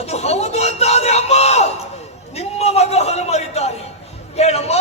ಅದು ಹೌದು ಅಂತಾದ್ರೆ ಅಮ್ಮ ನಿಮ್ಮ ಮಗ ಹೊರಮರಿದ್ದಾರೆ ಹೇಳಮ್ಮ.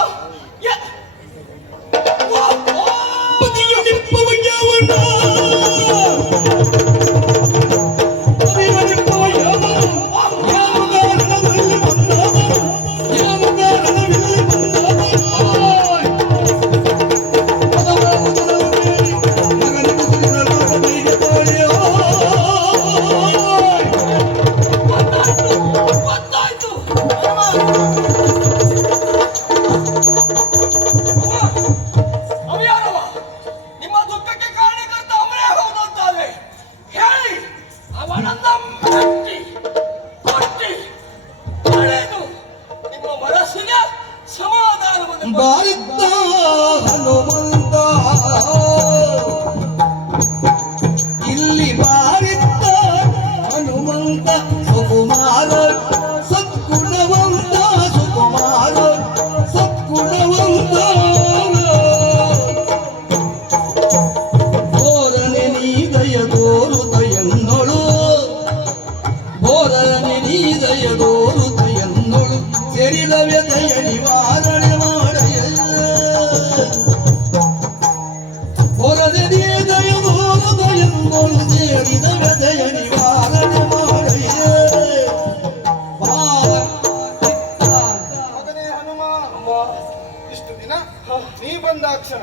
ಬಾರಿದ್ದ ಹನುಮಂತ ಇಲ್ಲಿ ಬಾರಿದ್ದ ಹನುಮಂತ ಸುಕುಮಾರ ಸತ್ಗುಣವಂತ ಸುಕುಮಾರ ಸತ್ಗುಣವಂತ ಬೋರನೆ ನೀ ದಯದೋರುತ ಎನ್ನೊಳು ಬೋರನೆ ನೀ ದಯದೋರುತ ಎನ್ನೊಳು ಸೇರಿದ ವ್ಯದಯ ನಿವಾರಣೆ ಇಷ್ಟು ದಿನ ನೀ ಬಂದಾಕ್ಷಣ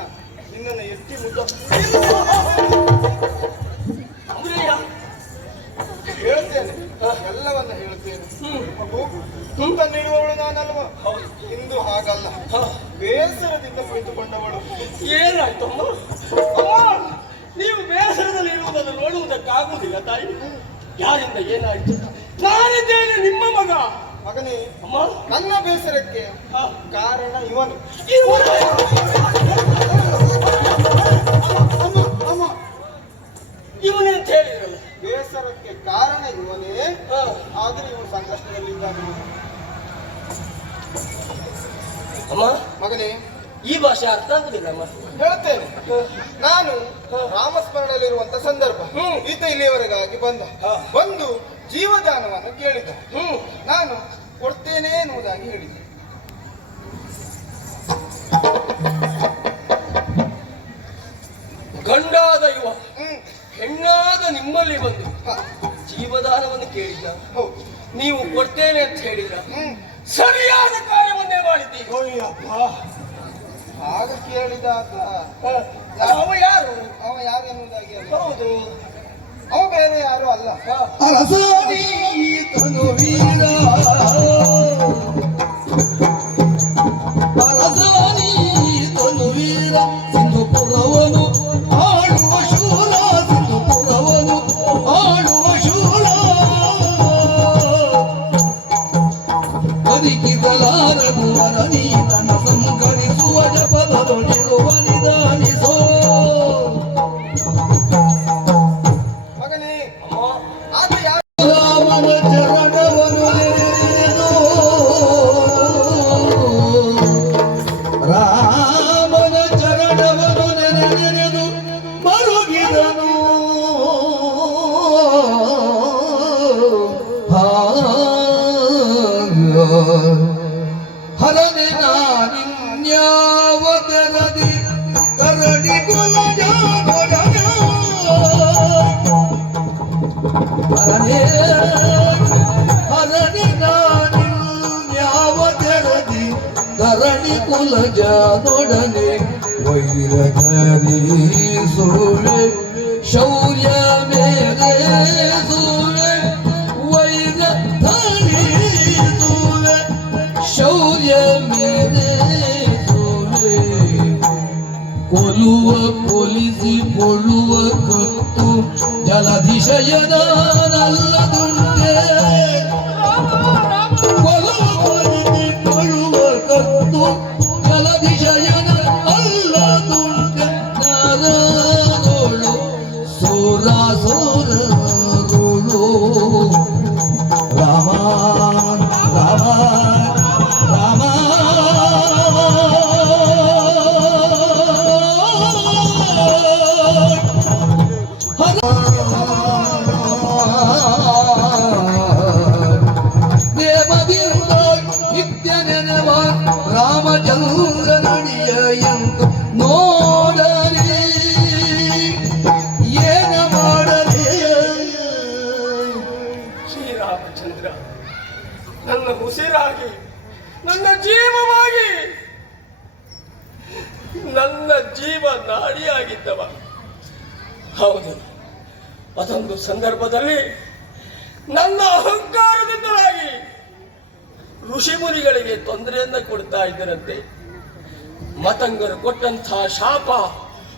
ನಿನ್ನನ್ನು ಎತ್ತಿ ಮುದ್ದ ಹೇಳ್ತೇನೆ, ಎಲ್ಲವನ್ನ ಹೇಳ್ತೇನೆ. ಮಗು ತುತ್ತ ನೀಡುವವಳು ನಾನಲ್ವ, ಇಂದು ಹಾಗಲ್ಲ. ಬೇಸರದಿಂದ ಕುಳಿತುಕೊಂಡವಳು. ಏನಾಯ್ತಮ್ಮ? ನೀವು ಬೇಸರದಲ್ಲಿ ಇರುವುದನ್ನು ನೋಡುವುದಕ್ಕಾಗುವುದಿಲ್ಲ ತಾಯಿ. ಯಾರಿಂದ ಏನಾಯ್ತು? ನಾನಿದ್ದೇನೆ ನಿಮ್ಮ ಮಗ. ಮಗನೇ, ಅಮ್ಮ, ನನ್ನ ಬೇಸರಕ್ಕೆ ಕಾರಣ ಇವನು. ಇವನೆಂತ ಹೇಳಿದ್ರಲ್ಲ, ಬೇಸರಕ್ಕೆ ಕಾರಣ ಇವನೇ. ಆದ್ರೆ ಇವನು ಸಂಕಷ್ಟದಲ್ಲಿದ್ದಾನೆ. ಅಮ್ಮ ಮಗನೇ, ಈ ಭಾಷೆ ಅರ್ಥ ಆಗುದಿಲ್ಲ ಅಮ್ಮ. ಹೇಳ್ತೇನೆ. ನಾನು ರಾಮಸ್ಮರಣೆಯಲ್ಲಿರುವಂತ ಸಂದರ್ಭ, ಈತ ಇಲ್ಲಿಯವರೆಗಾಗಿ ಬಂದು ಜೀವದಾನವನ್ನು ಕೇಳಿದ. ನಾನು ಕೊಡ್ತೇನೆ ಎನ್ನುವುದಾಗಿ ಹೇಳಿದೆ. ಗಂಡಾದ ಯುವ ಹೆಣ್ಣಾದ ನಿಮ್ಮಲ್ಲಿ ಬಂದು ಜೀವದಾನವನ್ನು ಕೇಳಿದ್ದ. ನೀವು ಕೊಡ್ತೇನೆ ಅಂತ ಹೇಳಿದ. ಸರಿಯಾದ ಕಾರ್ಯವನ್ನೇ ಮಾಡಿದ್ದೀರಿ. ಆಗ ಕೇಳಿದಾಗ ಅವ ಯಾರು ಎನ್ನುವುದಾಗಿ. ಹೌದು, ಅವ ಬೇರೆ ಯಾರು ಅಲ್ಲ. ಅರಸನಿ ತನು ವೀರ ಅರಸನಿ ತನು ವೀರ ಸಿಂಧುಪುರವನು ಆಳುವ ಶೂರ ಸಿಂಧುಪುರವನು ಆಳುವ ಶೂರ ಬದುಕಿದಲಾರದು ಅರನಿ ತನ್ನ ಸಂಕರಿಸುವ ಜಪದೊಳಿರುವ ನಿಧಾನಿಸೋ. ರಾಮನ ಚರಣವನ್ನು ನೆನೆದು ರಾಮನ ಚರಣವನ್ನು ನೆನೆದು ಮರುಗಿದನು. ಹರನೆ ನಾನಿನ್ಯಾವತರದಿ ಕರಡಿ ಕುಲಜ ಹರನೆ ನಾನಿನ್ಯಾವತರದಿ ಧರಣಿ ಕುಲಜ ನೊಡನೆ ವೈರಧರಿಸುವೆ ಶೌರ್ಯ ಮೇಲೆ ಸುವೆ ವೈರ ಧರಿಸುವೆ ಶೌರ್ಯ ಮೇಲೆ ಸುವೆ ಕೊಲುವ ಕೊಲಿಸಿ ಕೊಳ್ಳುವ ಕತ್ತು ಜಲಧಿಶಯದ ನಲ್ಲದುಂಟೆ ಕೊಲುವ ಕೊಲಿಸಿ ಕೊಳ್ಳುವ ಕತ್ತು ಜಲಧಿಶಯದ ಅಲ್ಲದುಂಟೆ ನರಗಳು ಸುರಾ ಸುರಗುಳು ರಾಮ ರಾಮ ರಾಮ ದೇವದಿಂದ ನಿತ್ಯ ನೆನವ ರಾಮಚಂದ್ರ ನಡಿಯ ಎಂದು ನೋಡಲಿ ಏನ ಮಾಡಲಿ ಶ್ರೀರಾಮಚಂದ್ರ ನನ್ನ ಉಸಿರಾಗಿ ನನ್ನ ಜೀವವಾಗಿ ನನ್ನ ಜೀವ ನಾಡಿಯಾಗಿದ್ದವ. ಹೌದು, ಅದೊಂದು ಸಂದರ್ಭದಲ್ಲಿ ನನ್ನ ಅಹಂಕಾರದಿಂದಲಾಗಿ ಋಷಿಮುನಿಗಳಿಗೆ ತೊಂದರೆಯನ್ನ ಕೊಡ್ತಾ ಇದ್ದರಂತೆ. ಮತಂಗರು ಕೊಟ್ಟಂತಹ ಶಾಪ,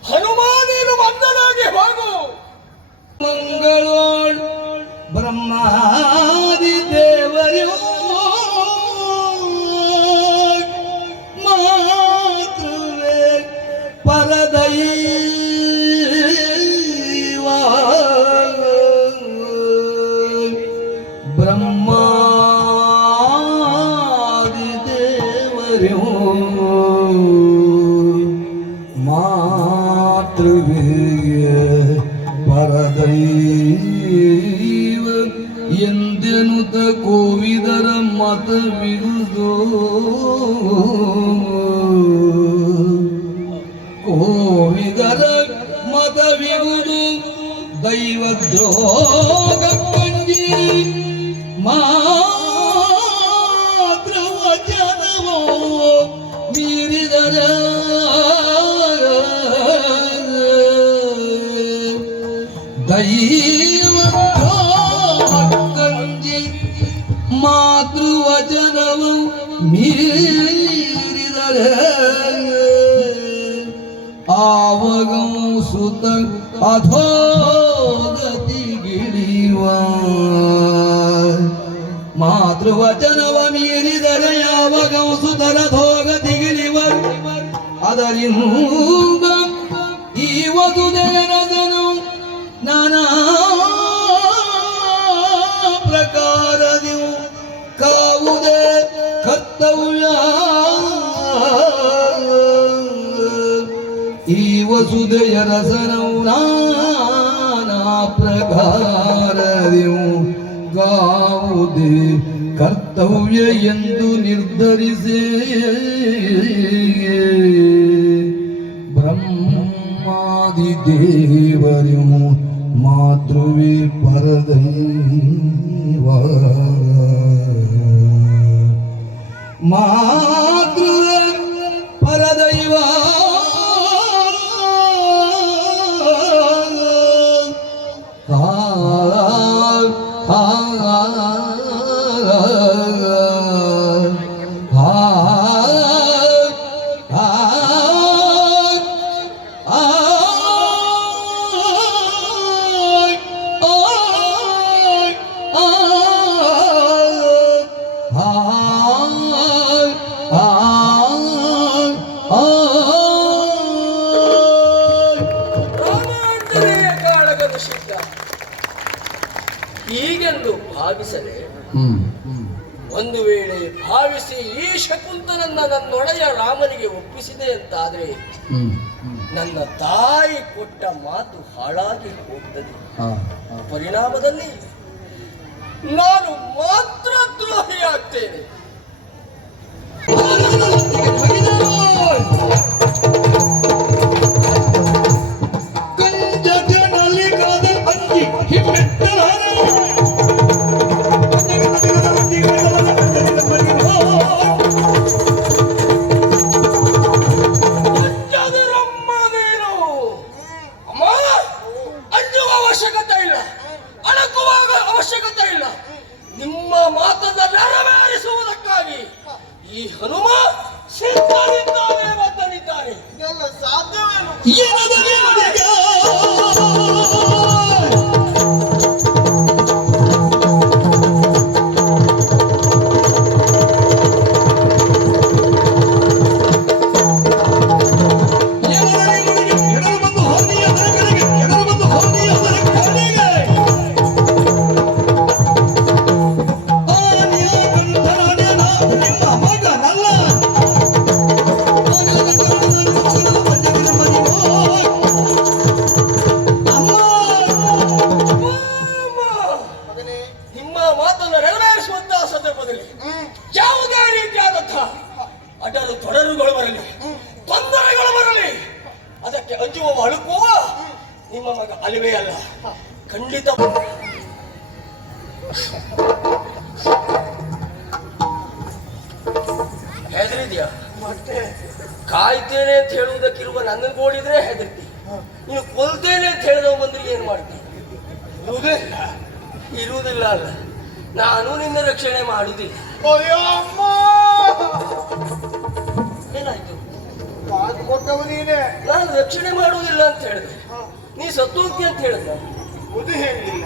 ಹನುಮಾನೇನು ಬಂದನಾಗಿ ಹೋಗು. ಮಂಗಳೋಳ್ ಬ್ರಹ್ಮಾದಿ ದೇವರು ಮಾತೃವೇ ಪರದೈವ ಬ್ರಹ್ಮಾದಿ ದೇವರು ಮಾತೃವೇ ಪರದೈವ ಎಂದೆನುತ ಕೋವಿದರ ಮತವಿರುವುದು ಕೋವಿದರ ಮತವಿರುವುದು ದೈವದ್ರೋಗ ಕಂಡಿ ಮಾತೃವಚನವೋ ಮೀರಿದರ ದೈವದ್ರೋಹಕ್ಕಂಜಿ ಮಾತೃವಚನವು ಮೀರಿದರೆ ಆವಗಂ ಸುತ ಅಧೋಗತಿಗಿಳಿಯುವ ಮಾತೃವಚನವ ಮೀರಿದರೆ ಯಾವಗಂ ಸುತರ ಅಧೋಗತಿಗಿಳಿಯುವ ಅದರಿಂದ ಈ ವಧುದೇರದನು ನಾನಾ ಪ್ರಕಾರದಿವು ಕಾವುದೇ ಕರ್ತವ್ಯ ಈ ವಸುದೆಯ ರಸನವು ನಾನಾ ಪ್ರಕಾರದಿವು ಗಾವುದೇ ಕರ್ತವ್ಯ ಎಂದು ನಿರ್ಧರಿಸೇ ಬ್ರಹ್ಮಾದಿ ದೇವರು ಮಾತೃವೇ ಪರದೈವ ಮಾತೃವೇ ಪರದೈವ ರಾಮಾಂಜನೇಯ ಕಾಳಗದ ಸಿದ್ಧ ಹೀಗೆಂದು ಭಾವಿಸದೆ, ಒಂದು ವೇಳೆ ಭಾವಿಸಿ ಈ ಶಕುಂತಲನ್ನ ನನ್ನೊಡೆಯ ರಾಮನಿಗೆ ಒಪ್ಪಿಸಿದೆ ಅಂತಾದ್ರೆ ನನ್ನ ತಾಯಿ ಕೊಟ್ಟ ಮಾತು ಹಾಳಾಗಿ ಹೋಗ್ತದೆ. ಪರಿಣಾಮದಲ್ಲಿ ನಾನು ಮಾತ್ರ ದ್ರೋಹಿಯಾಗ್ತೇನೆ. ಅವಶ್ಯಕತೆ ಇಲ್ಲ, ನಿಮ್ಮ ಮಾತನ್ನ ನೆರವೇರಿಸುವುದಕ್ಕೆ ಅಂಜುವ ಅಳುಕುವ ನಿಮ್ಮ ಮಗ ಅಲಿವೇ ಅಲ್ಲ, ಖಂಡಿತ. ಹೆದರಿದ್ಯಾ? ಮತ್ತೆ ಕಾಯ್ತೇನೆ ಅಂತ ಹೇಳುವುದಕ್ಕಿರುವ ನನ್ನ ಗೋಳಿದ್ರೆ ಹೆದರ್ತಿ. ನೀನು ಕೊಲ್ತೇನೆ ಅಂತ ಹೇಳಿದವ ಬಂದ್ರೆ ಏನ್ ಮಾಡ್ತೀನಿ? ಇರುವುದಿಲ್ಲ ಅಲ್ಲ, ನಾನು ನಿನ್ನ ರಕ್ಷಣೆ ಮಾಡುವುದಿಲ್ಲ. ಅಯ್ಯೋ ಅಮ್ಮ, ಏನಾಯ್ತು? ಮಾತು ಕೊಟ್ಟವ ನೀನೆ. ನಾನು ರಕ್ಷಣೆ ಮಾಡುವುದಿಲ್ಲ ಅಂತ ಹೇಳಿದೆ, ನೀ ಸತ್ತು ಹೋಗ್ತಿ ಅಂತ ಹೇಳಿದ. ಬುದ್ಧಿ ಹೇಳಲಿಲ್ಲ.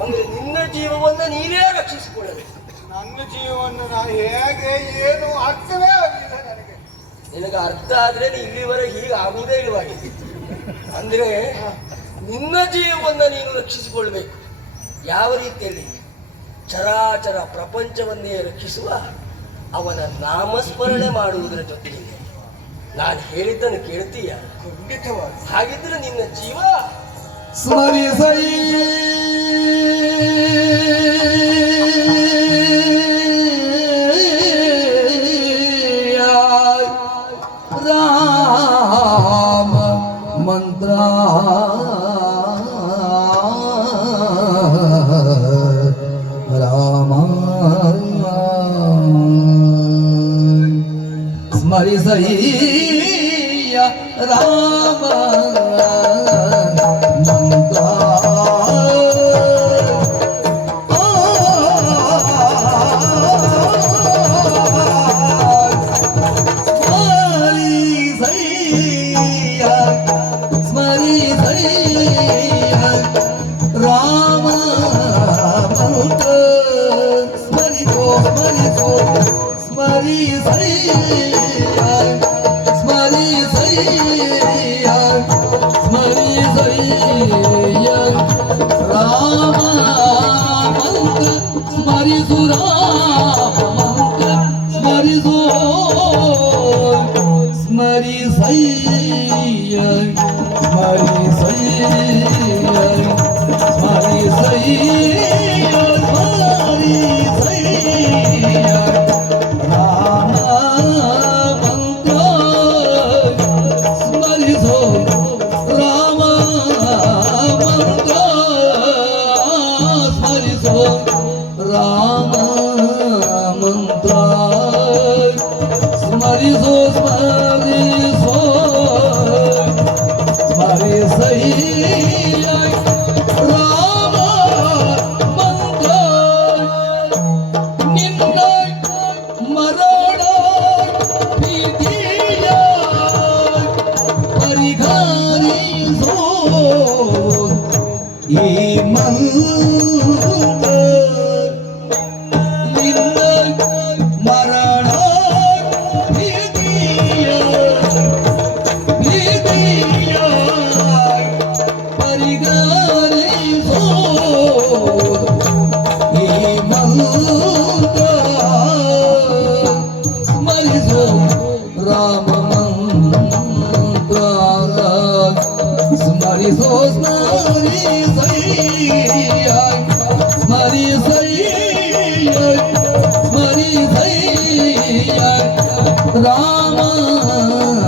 ಅಂದ್ರೆ ನಿನ್ನ ಜೀವವನ್ನ ನೀನೇ ರಕ್ಷಿಸಿಕೊಳ್ಳಬೇಕು. ನನ್ನ ಜೀವವನ್ನು ನಾ ಹೇಗೆ ಏನು ಅರ್ಥವೇ ಆಗಲಿಲ್ಲ ನನಗೆ. ನಿನಗೆ ಅರ್ಥ ಆದ್ರೆ ನೀ ಇಲ್ಲಿವರೆಗೆ ಹೀಗೆ ಆಗುವುದೇ ಇಲ್ವಾಗಿದೆ. ಅಂದ್ರೆ ನಿನ್ನ ಜೀವವನ್ನ ನೀನು ರಕ್ಷಿಸಿಕೊಳ್ಬೇಕು. ಯಾವ ರೀತಿಯಲ್ಲಿ? ಚರಾಚರ ಪ್ರಪಂಚವನ್ನೇ ರಕ್ಷಿಸುವ ಅವನ ನಾಮಸ್ಮರಣೆ ಮಾಡುವುದರ ಜೊತೆಗೆ ನಾನು ಹೇಳಿದ್ದನ್ನು ಕೇಳ್ತೀಯ? ಖಂಡಿತವಾಗಿ. ಹಾಗಿದ್ರೆ ನಿನ್ನ ಜೀವ ಸ್ಮರಿಸೈ ರಾಮ ಮಂತ್ರ ರಾಮ ಸ್ಮರಿಸೈ ರಾಮ ಮಂತ್ರ ರಾಮ ಮಂತ್ರ ಸ್ಮರಿಸೋ ಸ್ಮರಿಸೋ ಸ್ಮರಿಸಯ್ಯ ಸ್ಮರಿಸಯ್ಯ ಸ್ಮರಿಸಯ್ಯ ರಾಮ ಮಂತ್ರ ಸ್ಮರಿಸು ರಾಮ ಮಂತ್ರ ಸ್ಮರಿಸೋ ಸ್ಮರಿಸಯ್ಯ ಸ್ಮರಿಸಯ್ಯ ಸ್ಮರಿಸಯ್ಯ ಸ್ಮರಿಸಯ್ಯ ರಾಮ ಮಂತ್ರ ಸ್ಮರಿಸೋ ರಾಮ ಮಂತ್ರ ಸ್ಮರಿಸೋ ರಾಮ ಮಂತ್ರ ಸ್ಮರಿಸೋ ಸ್ಮರಿಸೋ ಸ್ಮರಿಸಯ್ಯ ರಾಮ ಮಂತ್ರ ನಿನ್ನ ಮರಣ ಪ್ರೀತಿಯ ಪರಿಹಾರಿಸೋ ಈ ಮಂತ್ರ ನಿನ್ನ ಮರಣ ಪ್ರೀತಿಯ ಪರಿಗಣಿಸೋ ಈ ಮಂತ್ರ ಸ್ಮರಿಸೋ ರಾಮ ಮಂತ್ರ ಸ್ಮರಿಸೋ ಸ್ಮರಿಸಯ್ಯ ಸ್ಮರಿಸಯ್ಯ ಸ್ಮರಿಸಯ್ಯ ರಾಮ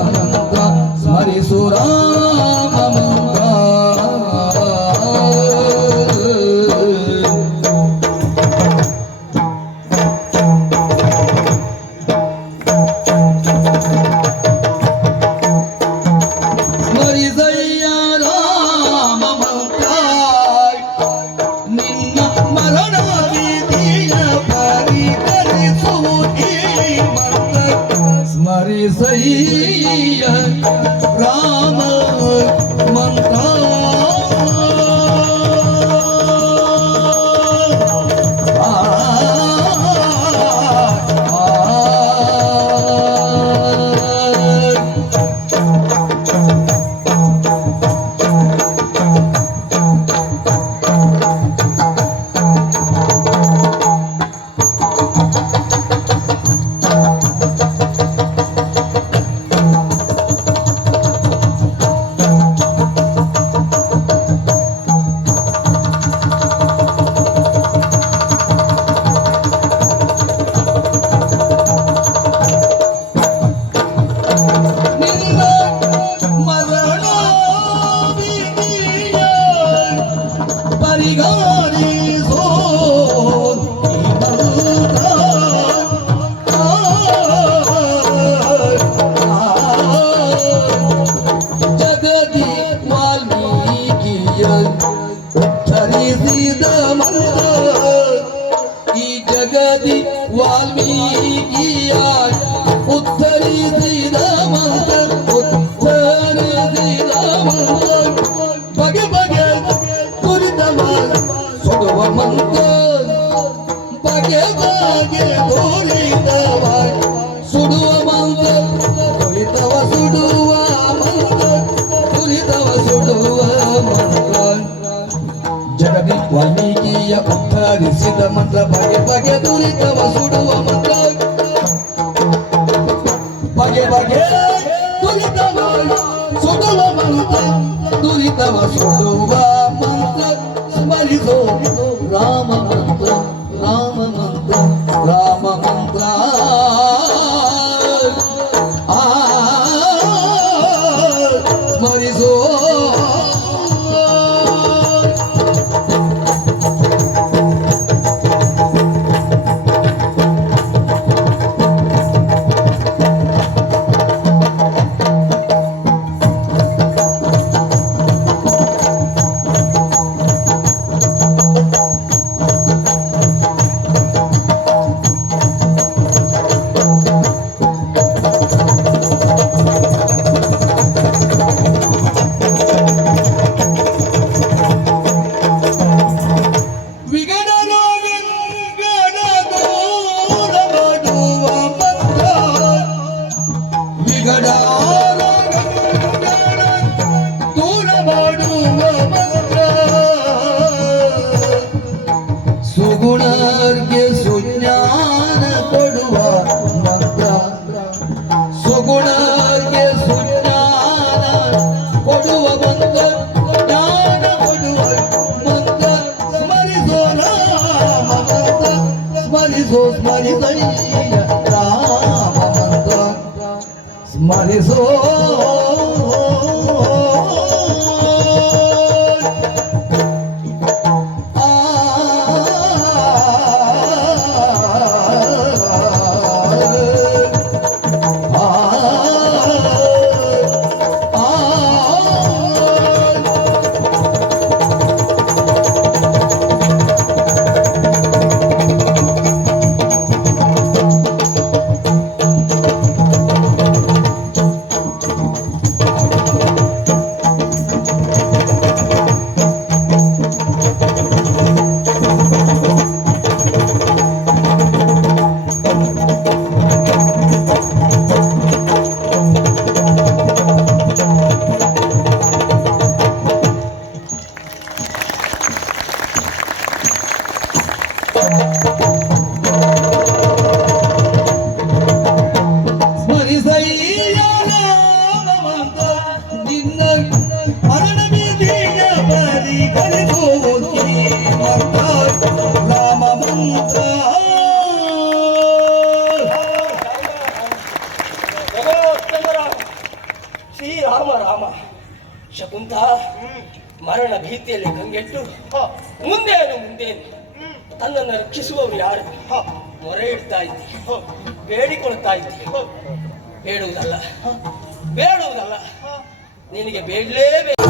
ಮಂತ್ರ ಸ್ಮರಿಸು ರಾಮ ಮಂತ್ರ ಸ್ಮರಿಸಯ್ಯ ರಾಮ ಮಂತ್ರ ವಾಲ್ಮೀಕಿಯ ಉತ್ತರಿಸಿದ ಮಂತ್ರ ಬಗೆ ಬಗೆ ದುರಿತವ ಸುಡುವ ಮಂತ್ರ ಬಗೆ ಬಗೆ ದುರಿತವ ಸುಡುವ ಮಂತ್ರ ದುರಿತವ ಸುಡುವ ಮಂತ್ರ ಸ್ಮರಿಸೋ ರಾಮ ಮಂತ್ರ ರಾಮ ಮಂತ್ರ ರಾಮ ಮಂತ್ರ ಸ್ಮರಿಸೋ ಸುಗುಣರ್ಗೆ ಸುಜ್ಞಾನ ಕೊಡುವ ಮಂತ್ರ ಸುಗುಣರ್ಗೆ ಸುಜ್ಞಾನ ಕೊಡುವ ಮಂತ್ರ ಜ್ಞಾನ ಕೊಡುವ ಮಂತ್ರ ಸ್ಮರಿಸೋ ರಾಮ ಮಂತ್ರ ಸ್ಮರಿಸೋ ಸ್ಮರಿಸಯ್ಯ ರಾಮ ಮಂತ್ರ ಸ್ಮರಿಸೋ ಶ್ರೀರಾಮ ರಾಮ ಶಕುಂತ ಮರಣ ಭೀತಿಯಲ್ಲಿ ಕಂಗೆಟ್ಟು ಮುಂದೇನು ಮುಂದೇನು ತನ್ನನ್ನು ರಕ್ಷಿಸುವವರು ಯಾರು ಮೊರೆ ಇಡ್ತಾ ಇದ್ದಿ ಬೇಡಿಕೊಳ್ತಾ ಇದ್ದಿ ಬೇಡುವುದಲ್ಲ ಬೇಡುವುದಲ್ಲ ನಿನಗೆ ಬೇಡಲೇಬೇಕು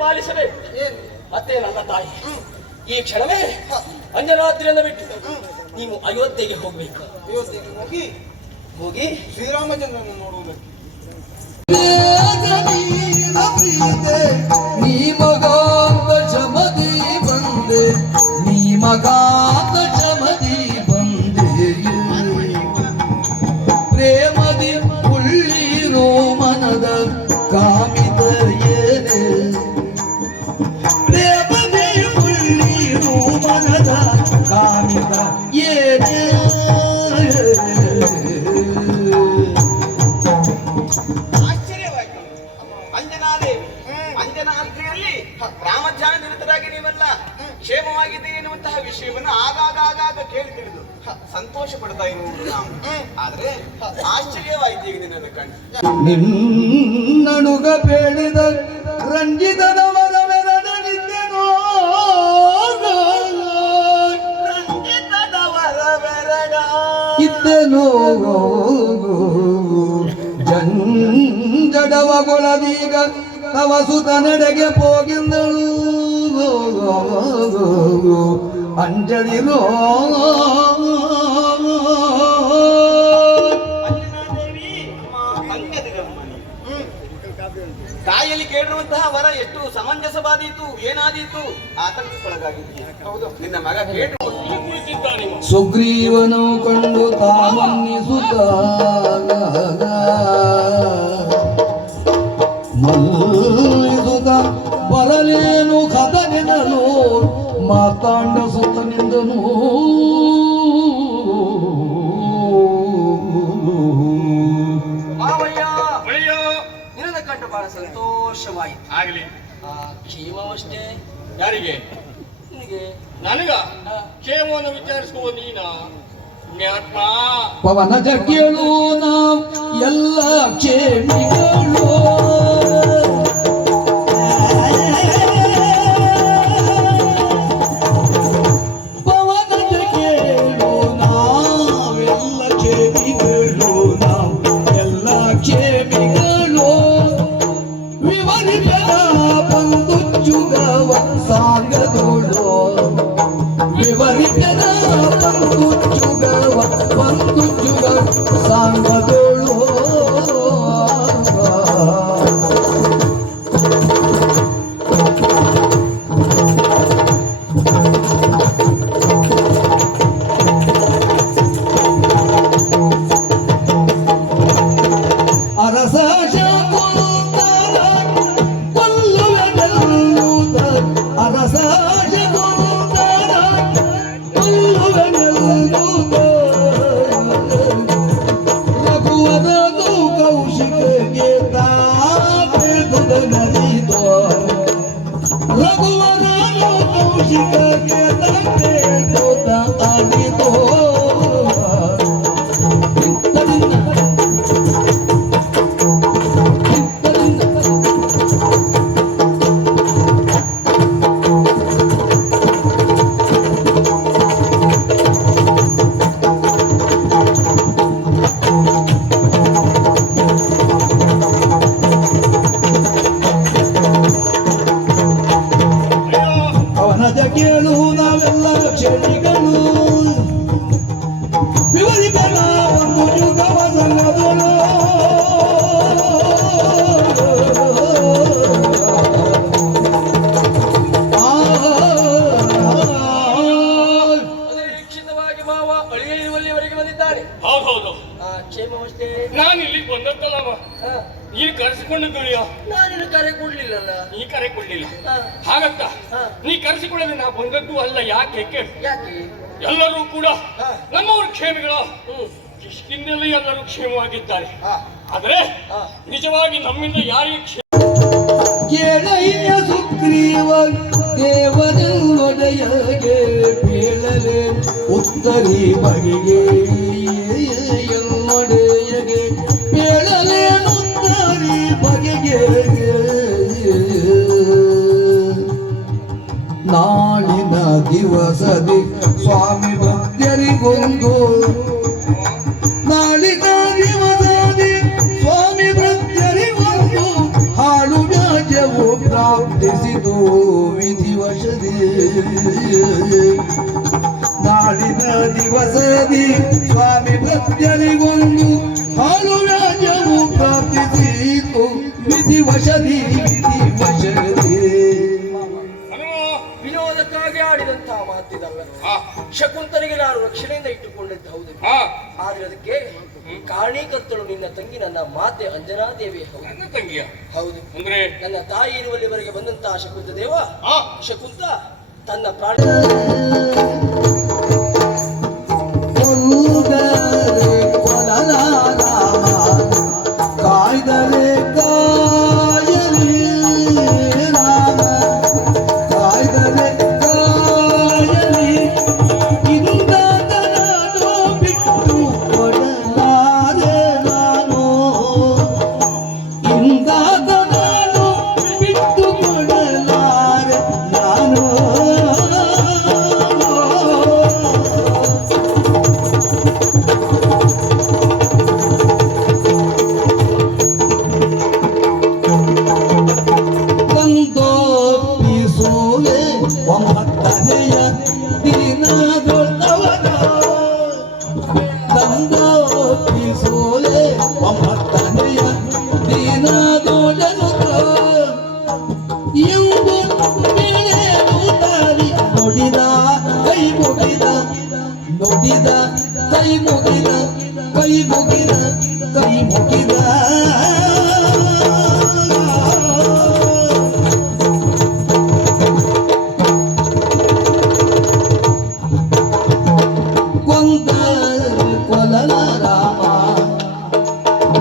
ಪಾಲಿಸಬೇಕು. ಮತ್ತೆ ನನ್ನ ತಾಯಿ ಈ ಕ್ಷಣವೇ ಅಂಜನಾದ್ರಿಯನ್ನು ಬಿಟ್ಟು ನೀವು ಅಯೋಧ್ಯೆಗೆ ಹೋಗ್ಬೇಕು. ಅಯೋಧ್ಯೆಗೆ ಹೋಗಿ ಹೋಗಿ ಶ್ರೀರಾಮಚಂದ್ರನ ನೋಡುವುದಕ್ಕೆ ನೀ ಮಗ ಜಮದಿ ಬಂದೆ ಮನದ ಕಾಮಿತ ಏನೇ ಆಶ್ಚರ್ಯವಾಯ್ತು. ಅಂಜನಾದೇವಿ ಅಂಜನಾದ್ರಿಯಲ್ಲಿ ರಾಮಧ್ಯಾನ ನಿರತರಾಗಿ ನೀವೆಲ್ಲ ಕ್ಷೇಮವಾಗಿದೆ ಎನ್ನುವಂತಹ ವಿಷಯವನ್ನು ಆಗಾಗ ಕೇಳಿ ತಿಳಿದು ಸಂತೋಷ ಪಡ್ತಾ ಇರುವುದು ನಾವು. ಆದ್ರೆ ಆಶ್ಚರ್ಯವಾಯ್ತು ಈಗ ನಿನ್ನನ್ನು ಕಂಡು. ನಿನ್ನಡುಗ ಬೇಡಿದ ರಂಜಿತದ ಮರವೆರಡನಿದ್ದೆನೋ ಇದ್ದೆನೋ ಜಂಜಡವಗೊಳದೀಗ ತವ ಸುತ ನಡೆಗೆ ಹೋಗಿಂದಳು ಅಂಜದಿರೋ ತಾಯಿಯಲ್ಲಿ ಕೇಳಿರುವಂತಹ ವರ ಎಷ್ಟು ಸಮಂಜಸವಾದೀತು, ಏನಾದೀತು, ಆತಂಕಕ್ಕೊಳಗಾಗಿದ್ದೀಯ. ಹೌದು, ನಿನ್ನ ಮಗ ಕೇಳಿ ಸುಗ್ರೀವನು ಕಂಡು ತಾಮನ್ನಿಸುತ್ತ ಮಲ್ಲಿಸುತ್ತ ಬರಲೇನು ಕದನೆನಲು ಮಾತಾಂಡ ಸುತ್ತ ನಿಂದನು ಮಾವಯ್ಯ ನಿನ್ನ ಕಂಡು ಬಹಳ ಸಂತೋಷವಾಯಿತು. ಆಗಲಿ. ಕ್ಷೇಮವಷ್ಟೇ. ಯಾರಿಗೆ? ನಿನಗೆ. ನನಗ ಕ್ಷೇಮವನ್ನು ವಿಚಾರಿಸುವ ನೀನ ಪುಣ್ಯಾತ್ಮ. ಪವನ ಜಗ್ಗೇಳು ನಾವು ಎಲ್ಲ ಕ್ಷೇಮಿಗಳು ಪವನ ಜಗ್ಗೇಳು ನಾವೆಲ್ಲ ಕ್ಷೇಮಿಗಳು ನಾವು ಎಲ್ಲ ಕ್ಷೇಮಿಗಳು ವಿವರಿಸದ ಬಂದು ಜುಗವ ಸಾಗದೋಳು ವಿವರಿಸದ ಬಂದು ಜುಗವ ಬಂದು ಜುಗ ಸಾಗದೋಳು ಅರಸ ಶಕುಂತಲ ಕೊಲ್ಲುವೆನೆಲ್ಲುವುದ ಅರಸ ಶಕುಂತಲ ಕೊಲ್ಲುವೆನೆಲ್ಲುವುದ ರಘುವರದು ಕೌಶಿಕಗೆ ತಾಪೆದುದ ನರಿತೋ ರಘುವರದು ಕೌಶಿಕಗೆ ತಾಪೆದುದ ಅರಿತೋ ಅವನ ಜಗ್ಗೇಳು ನಾವೆಲ್ಲ ಕ್ಷಣಿಗಳು ವಿವರಿಸಲ ಒಂದು ಯುಗವ ಸಂಗದಳು ಅನಿರೀಕ್ಷಿತವಾಗಿ ಮಾವ ಅಳಿಯ ಇರುವಲ್ಲಿವರೆಗೆ ಬಂದಿದ್ದಾರೆ. ಹೌದೌದು, ಕ್ಷೇಮವಷ್ಟೇ. ನಾನು ಇಲ್ಲಿಗೆ ಬಂದದ್ದಲ್ಲವ, ಹಾ. ನೀನು ಕರೆಸಿಕೊಂಡದ್ದು ನಾನಿನ್ನು ಕರೆ ಕೊಡ್ಲಿಲ್ಲಲ್ಲ. ನೀ ಕರೆ ಕೊಡ್ಲಿಲ್ಲ. ಹಾ. ಹಾಗಂತ ಹಾ. ನೀ ಕರೆಸಿಕೊಳ್ಳದೆ ನಾ ಬಂದದ್ದು ಅಲ್ಲ. ಯಾಕೆ ಕೇಳು. ಯಾಕೆ? ಎಲ್ಲರೂ ಕೂಡ ಹಾ. ನಮ್ಮವರು ಕ್ಷೇಮಿಗಳು. ಹ್ಮ್. ಕಿಷ್ಕಿಂದಲೇ ಎಲ್ಲರೂ ಕ್ಷೇಮವಾಗಿದ್ದಾರೆ. ಹಾ. ಆದ್ರೆ ಹಾ. ನಿಜವಾಗಿ ನಮ್ಮಿಂದ ಯಾರಿಗೆ ಕ್ಷೇಮ ಕೇಳಯ್ಯ ಸುಗ್ರೀವ ದೇವನೊಡೆಯಗೆ ಬೀಳಲೆ ಉತ್ತರಿ ಬಗೆಗೆ ಎನ್ನೊಡೆಯಗೆ ಬೀಳಲೇನುತ್ತರಿ ಬಗೆಗೆ ನಾಳಿನ ದಿವಸದಿ ಸ್ವಾಮಿ ಭಕ್ತರಿಗೊಂದು ನಾಳಿನ ದಿವಸದಿ ಸ್ವಾಮಿ ಭಕ್ತರಿಗೊಂದು ಹಾಳು ವ್ಯಾಜ್ಯವು ಪ್ರಾಪ್ತಿಸಿದು ವಿಧಿವಶದಿ ನಾಳಿನ ದಿವಸದಿ ಸ್ವಾಮಿ ಭಕ್ತರಿಗೊಂದು ಹಾಳು ವ್ಯಾಜ್ಯವು ಪ್ರಾಪ್ತಿಸಿತು ವಿಧಿವಶದಿ ವಿಧಿವಶದಿ. ವಿನೋದಕ್ಕಾಗಿ ಆಡಿದಂತಹ ಮಾತಿದಲ್ಲ. ಶಕುಂತನಿಗೆ ನಾನು ರಕ್ಷಣೆಯಿಂದ ಇಟ್ಟುಕೊಂಡದ್ದು ಹೌದು. ಆದ್ರೆ ಅದಕ್ಕೆ ಕಾರಣೀಕರ್ತಳು ನಿನ್ನ ತಂಗಿ ನನ್ನ ಮಾತೆ ಅಂಜನಾದೇವಿ. ಹೌದು, ನನ್ನ ತಂಗಿಯ. ಹೌದು. ಅಂದ್ರೆ ನನ್ನ ತಾಯಿ ಇರುವಲ್ಲಿವರೆಗೆ ಬಂದಂತಹ ಶಕುಂತ ದೇವ ಶಕುಂತ ತನ್ನ ಪ್ರಾಣ ಕೊಲ್ಲುದರೆ ಕೊಲಲ ರಾಮ ಕಾಯ್ದರೆ ಕಾಯಲಿ ರಾಮ ಕಾಯ್ದರೆ ಕಾಯಲಿ ಇಂದಾದ ನಾನು ಬಿಟ್ಟು ಕೊಡಲಾರೆ ನಾನು ಇಂದಾದ ನಾನು ಬಿಟ್ಟು ಕೊಡಲಾರೆ ನಾನು ತಂದೋಪಿಸುವೆ ಒಂಬತ್ತನೆಯ ದಿನದೊಳವನ ತಂದೋಪಿಸುವೆ ಒಂಬತ್ತನೆಯ ದಿನದೊಳನು ಎಂದು ದಾರಿ ನುಡಿದ ಕೈ ಮುಗಿದ ನುಡಿದ ಕೈ ಮುಗಿದ ಕೈ ಮುಗಿದ ಕೈ ಮುಗಿದ ಕೊಂದ ಕೊಲಲ ರಾಮ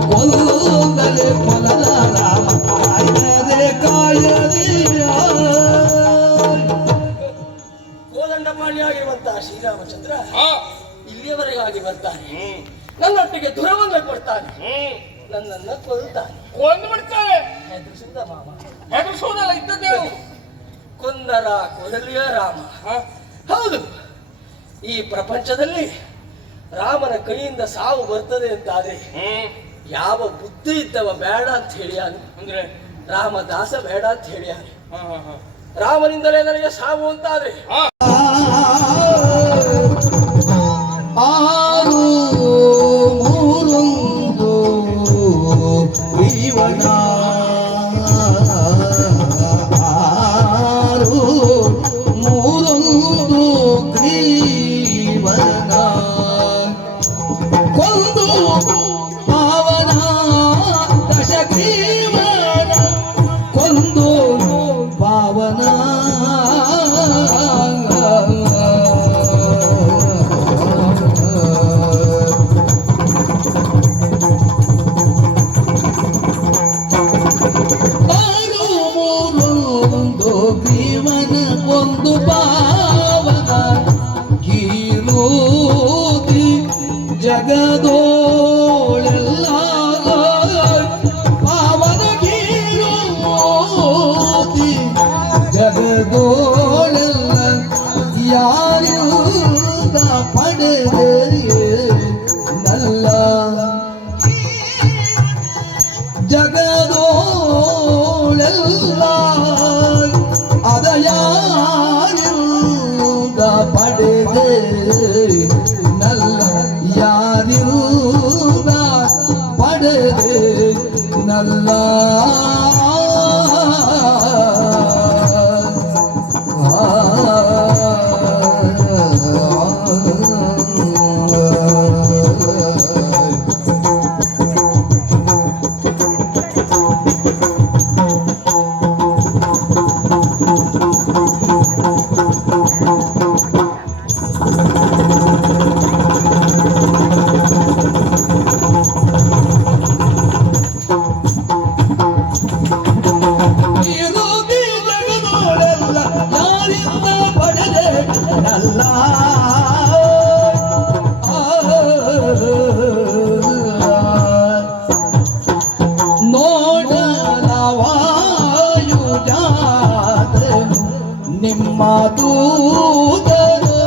ಕೊಲ್ಲಲೆ ಕೊಲಲ ರಾಮ ಕಾಯ್ದರೆ ಕಾಯದೆ ಕೋದಂಡಪಾಣಿಯಾಗಿರುವಂತಹ ಶ್ರೀರಾಮಚಂದ್ರ ಇಲ್ಲಿಯವರೆಗಾಗಿ ಬರ್ತಾನೆ, ನನ್ನೊಟ್ಟಿಗೆ ದುರವನ್ನ ಕೊಡ್ತಾನೆ, ನನ್ನನ್ನ ಕೊಲ್ತಾನೆ, ಕೊಂದು ಬಿಡ್ತಾರೆ. ಹೆದರಿಸಿದ ಮಾಮ ಹೆದರ್ಸೋದಲ್ಲ ಇದ್ದದ್ದೇವು. ಕೊಂದರ ಕೊಡಲಿಯ ರಾಮ. ಹೌದು, ಈ ಪ್ರಪಂಚದಲ್ಲಿ ರಾಮನ ಕೈಯಿಂದ ಸಾವು ಬರ್ತದೆ ಅಂತಾದ್ರೆ ಯಾವ ಬುದ್ಧಿ ಇದ್ದವ ಬೇಡ ಅಂತ ಹೇಳ್ಯಾನು, ಅಂದ್ರೆ ರಾಮದಾಸ ಬೇಡ ಅಂತ ಹೇಳ್ಯಾನೆ. ರಾಮನಿಂದಲೇ ನನಗೆ ಸಾವು ಅಂತಾದ್ರೆ ಆರು ಮೂರೊಂದು ಜೀವನ ಆರು ಮೂರೊಂದು ಜೀವನ ಕೊಂದು ಪಾವನ ದಶಗ್ರೀವನ ಕೊಂದು ಪಾವನ ಭೀಮನ ಒಂದು ಪಾವನ ಕೀಲೋದಿ ಜಗದೋಳೆಲ್ಲ ಪಾವನ ಕೀಲೋದಿ ಜಗದೋಳೆಲ್ಲ ಯಾರಿಂದ ಪಡೆದೆ ನಲ್ಲ ಜಗದೋಳೆಲ್ಲ ಅದ ಯಾರಿಂದ ಪಡೆದೆ ನಲ್ಲ ಯಾರಿಂದ ಪಡೆದೆ ನಲ್ಲ ನಿಮ್ಮ ದೂತರು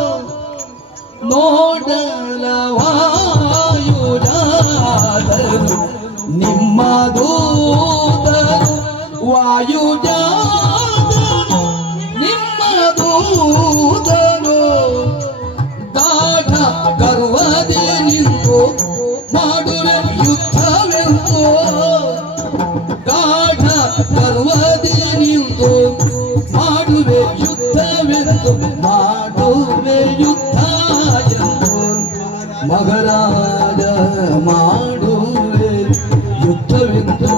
ನೋಡಲವಾಯುಜಾದರು ನಿಮ್ಮ ದೂತರು ವಾಯುಜಾದರು ನಿಮ್ಮ ದೂತರು ಗಾಢ ಗರ್ವದಿ ನಿಂತು ಮಾಡುವೆ ಯುದ್ಧವೆಂದು ಗಾಢ ಗರ್ವದಿ ನಿಂತು ಮಾಡುವೆ ಯುದ್ಧವೆಂದು ಮಾಡುವೆ ಯುದ್ಧ ಎಂದು ಮಗರಾಜ ಮಾಡುವೆ ಯುದ್ಧವೆಂದು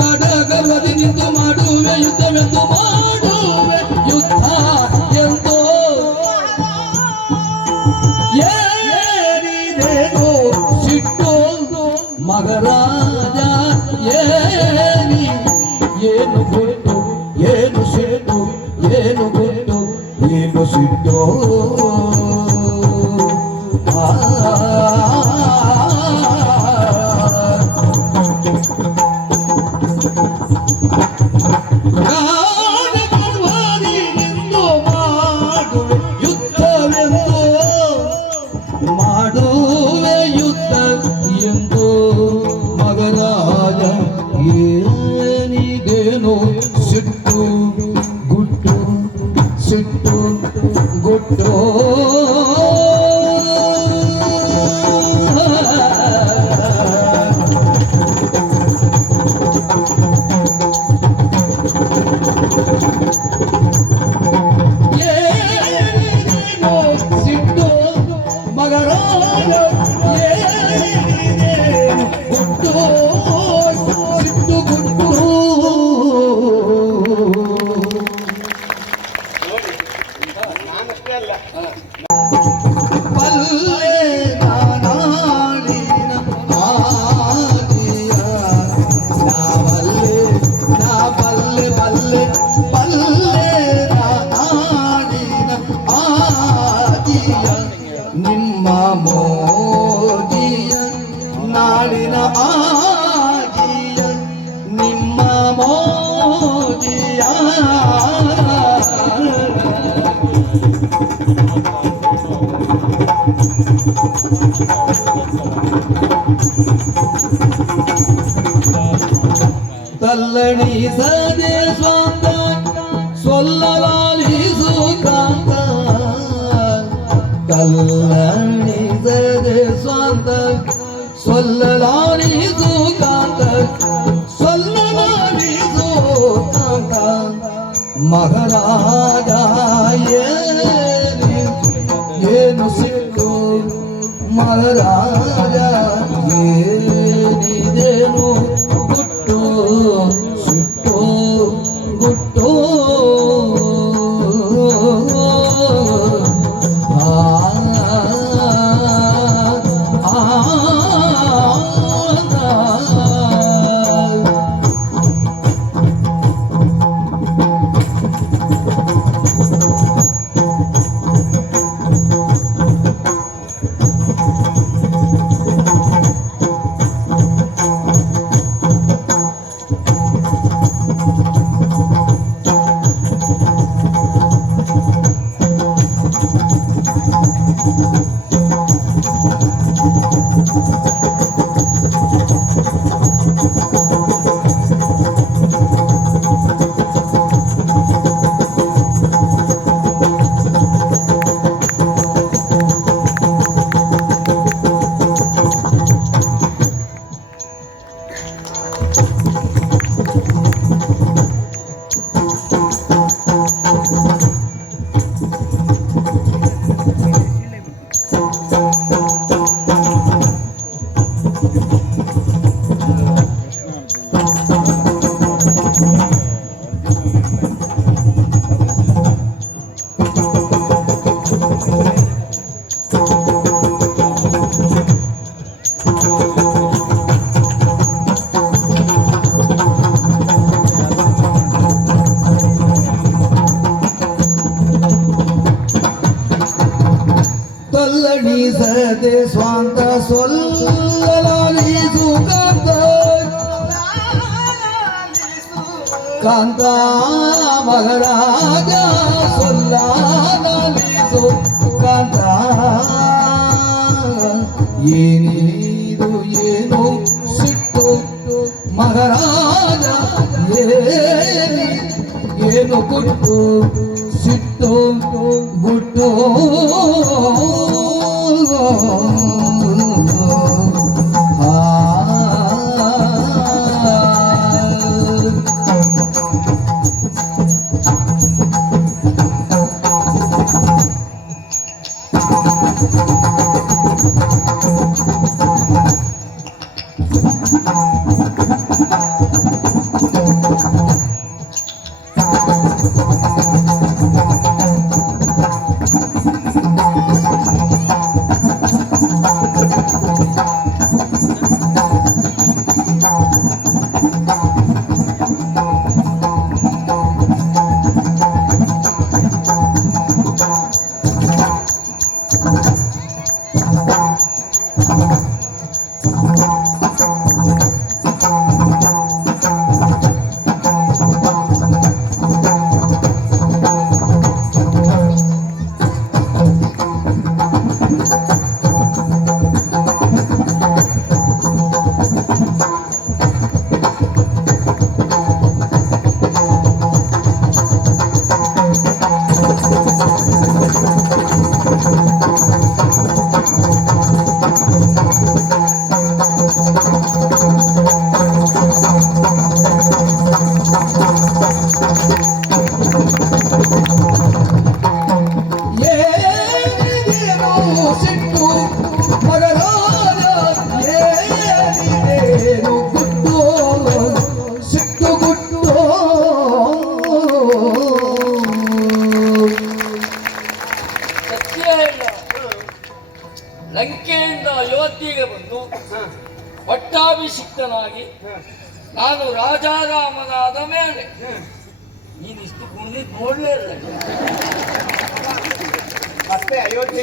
ಗಡ ಗರ್ವದಿ ನಿಂತು ಮಾಡುವೆ ಯುದ್ಧವೆಂದು ಮಾಡುವೆ ಯುದ್ಧ ಮಾಡುವೆ ಯುದ್ಧ ಎಂದು ಮಗರಾಜ ಏನಿದೇನು ಸಿಟ್ಟು ಗುಟ್ಟು ಸಿಟ್ಟು ಗುಟ್ಟು ನಾನಷ್ಟೇ ಅಲ್ಲ, ಪಲ್ಲೆ ನಾನಾಳಿನ ಆದಿಯ ನಾವಲ್ಲೆ ನಾ ಪಲ್ಲೆ ಪಲ್ಲೆ ಪಲ್ಲೆ ನಾನಾಳಿನ ಆದಿಯ ನಿಮ್ಮ ಮೋದಿಯ ನಾಳಿನ ಆದಿಯ ನಿಮ್ಮ ಮೋದಿಯ ತಲ್ಲಣಿಸದೆ ಸ್ವಂತ ಸೊಲ್ಲಲಾಲಿಸು ಕಾಂತ ತಲ್ಲಣಿಸದೆ ಸ್ವಂತ ಸೊಲ್ಲಲಾಲಿಸು ಕಾಂತ ಸೊಲ್ಲಲಾಲಿಸು ಕಾಂತ ಮಹಾರಾಜ ಏನು ಸಿಕ್ಕು ಮಹಾರಾಜ ಏನಿದೇನು ಗುಟ್ಟು ಸಿಟ್ಟು ಗುಟ್ಟು ತಲ್ಲಣಿಸದೆ ಸ್ವಂತ ಸೊಲ್ಲಲಾಲಿಸು ಕಾಂತ ಕಾಂತ ಮಹಾರಾಜ ಸೊಲ್ಲಲಾಲಿಸು ಕಾಂತ ಏನಿದು ಏನು ಸಿಟ್ಟು ಮಹಾರಾಜ ಏನು ಗುಟ್ಟು ಸಿಟ್ಟು ಗುಟ್ಟು ಪಟ್ಟಾಭಿಷಿಕ್ತನಾಗಿ ನಾನು ರಾಜಾರಾಮನಾದ ಮೇಲೆ ನೀನು ಇಷ್ಟು ಕುಣಿದು ನೋಡಲೇ ಇಲ್ಲ. ಮತ್ತೆ ಅಯೋಧ್ಯೆ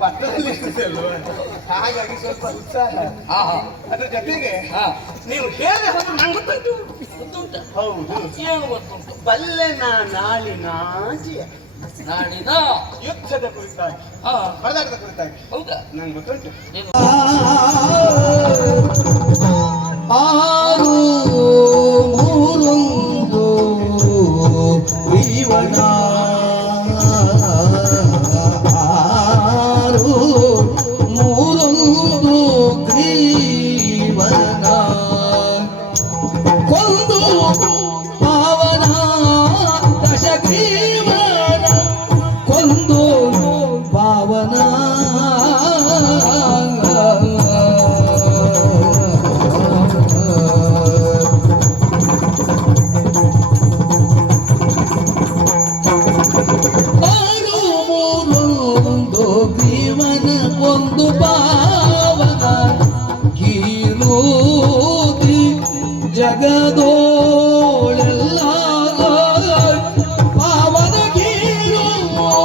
ಪಕ್ಕದಲ್ಲಿ ಇರ್ತದಲ್ವ, ಹಾಗಾಗಿ ಸ್ವಲ್ಪ ಉತ್ಸಾಹ. ಆಹಾ. ಅದ್ರ ಜೊತೆಗೆ ಹಾ. ನೀವು ಹೇಗೆ ಹೋದ್ರು ನಂಗೆ ಗೊತ್ತಾಯ್ತು. ಗೊತ್ತುಂಟ? ಹೌದು, ಏನು ಗೊತ್ತುಂಟು? ಬಲ್ಲೆನ ನಾಳಿನ ಜಿಯ ನಾಡಿನ ಯುದ್ಧದ ಕುರಿತಾಗಿ, ಹಾ. ಹೊಡೆದಾಟದ ಕುರಿತಾಗಿ ಹೌದಾ? ನಂಗೆ ಗೊತ್ತುಂಟು. ಏನು? ಆರು ಮೂರೊಂದು ಜೀವನ, ಆರು ಮೂರೊಂದು ಜೀವನ, ಕೊಂದು ಪಾವನ ದಶಗ್ರೀವನ, ಕೊಂದು ಪಾವನ ಒಂದು ಪಾವನ ಕೀಲೂತಿ ಜಗದೋಳೆಲ್ಲ, ಪಾವನ ಕೀಲೂತಿ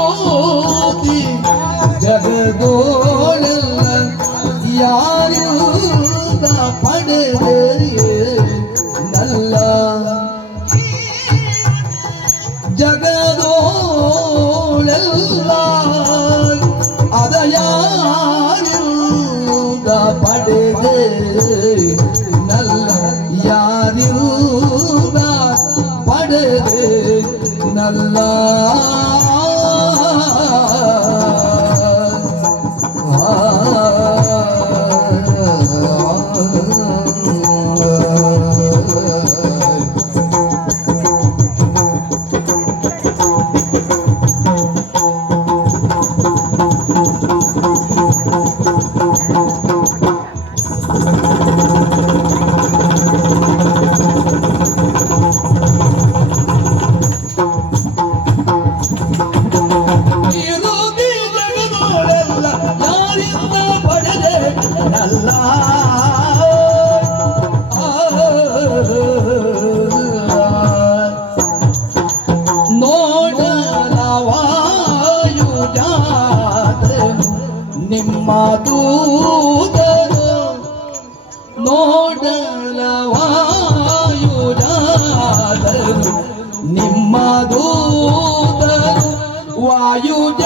ಜಗದೋಳೆಲ್ಲ, ಯಾರಿಂದ ಪಡೆದೆ ನಲ್ಲ ಜಗದೋಳೆಲ್ಲ, ಅದ ಯಾರಿಂದ ಪಡೆದೆ ನಲ್ಲ, ಯಾರಿಂದ ಪಡೆದೆ ನಲ್ಲ. ನಿಮ್ಮ ದೂತರು ನೋಡಲವಾಯುಜಾದರು, ನಿಮ್ಮ ದೂತರು ವಾಯುಜಾದರು,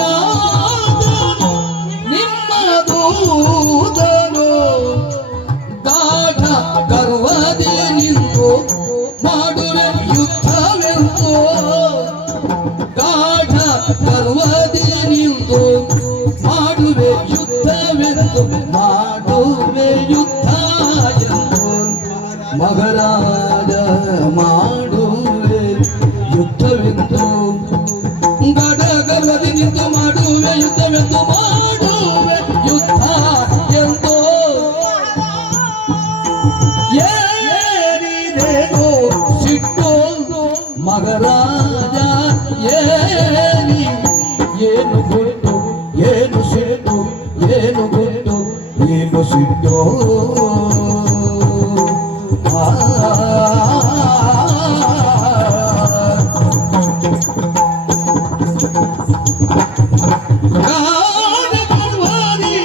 ನಿಮ್ಮ ದೂತರು ಗಾಢ ಗರ್ವದಿ ನಿಂತು ಮಾಡುವೆ ಯುದ್ಧವೆಂದು, ಗಾಢ ಗರ್ವದಿ ನಿಂತು ಮಾಡುವೆ ಯುದ್ಧವೆಂದು, ಮಾಡುವೆ ಯುದ್ಧ ಎಂದು ಮಗರಾಜ ಮಾಡುವೆ ಯುದ್ಧವೆಂದು, ಗಡಗರದಿ ನಿಂತು ಮಾಡುವೆ ಯುದ್ಧವೆಂದು, ಮಾಡುವೆ ಯುದ್ಧ ಎಂದು ಏನಿದೇನು ಸಿಟ್ಟು ಮಗರಾಜ, ಏನಿ ಏನು ಗುಟ್ಟು ಏನು ಸಿಟ್ಟು, ಏನು ಗುಟ್ಟು ಏನು ಸಿಟ್ಟು.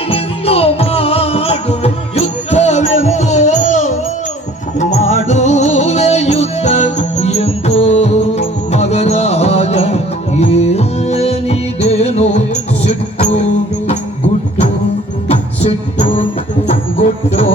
ನಿಂದು ಮಾಡುವೆ ಯುದ್ಧವೆಂದು, ಮಾಡುವೆ ಯುದ್ಧ ಎಂದು ಮಗರಾಜ, ಏನಿದೇನು ಸಿಟ್ಟು ಗುಟ್ಟು, ಸಿಟ್ಟು ಗುಟ್ಟು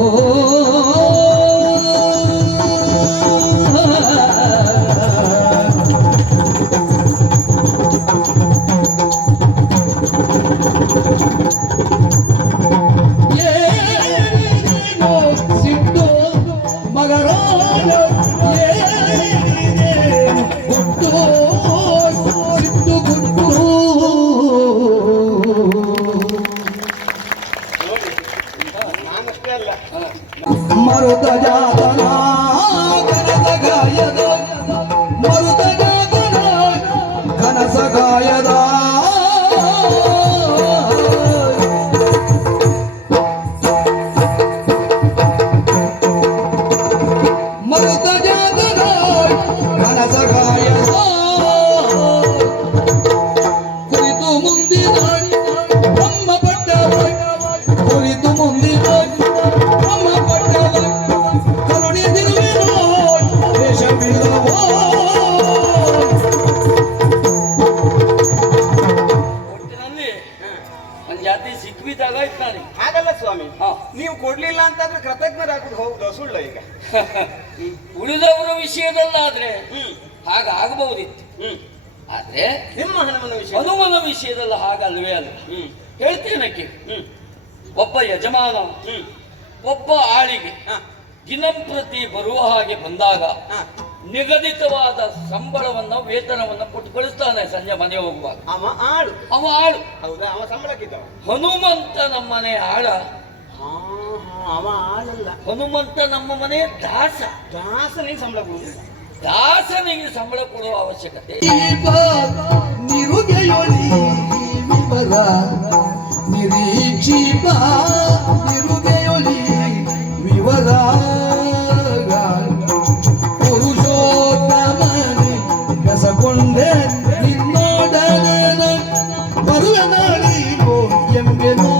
ಉಳಿದವರ ವಿಷಯದಲ್ಲಾದ್ರೆ ಹಾಗಾಗಬಹುದಿತ್ತು. ಆದ್ರೆ ನಿಮ್ಮ ಹನುಮನ ವಿಷಯ ಹನುಮನ ವಿಷಯದಲ್ಲಿ ಹಾಗಲ್ವೇ ಅಲ್ಲ. ಹೇಳ್ತೇನಕ್ಕೆ ಒಬ್ಬ ಯಜಮಾನ ಒಬ್ಬ ಆಳಿಗೆ ದಿನಂಪ್ರತಿ ಬರುವ ಹಾಗೆ ಬಂದಾಗ ನಿಗದಿತವಾದ ಸಂಬಳವನ್ನ ವೇತನವನ್ನ ಕೊಟ್ಟು ಕಳಿಸ್ತಾನೆ. ಸಂಜೆ ಮನೆ ಹೋಗುವಾಗ ಅವ ಆಳು ಹೌದಾ? ಅವ ಸಂಬಳಕ್ಕಿದ್ದವ. ಹನುಮಂತ ನಮ್ಮನೆ ಆಳ. ಅವ ಆಳಲ್ಲ, ಹನುಮಂತ ನಮ್ಮ ಮನೆಯ ದಾಸ. ದಾಸನಿಗೆ ಸಂಬಳ ಕೊಡುವುದಿಲ್ಲ. ದಾಸನಿಗೆ ಸಂಬಳ ಕೊಡುವ ಅವಶ್ಯಕತೆ. ನಿರುಗೆಯೊಳಿ ವಿವರ ನಿರೀಕ್ಷಿಪ ನಿರುಗೆಯೊಳಿ ವಿವರ ಪುರುಷೋತ್ತಮನೆ ಕಸಕೊಂಡೆ ನಿನ್ನೋಡನ ಬರುವೆ ನಾಳಿಗೋ ಎಂಬೆನು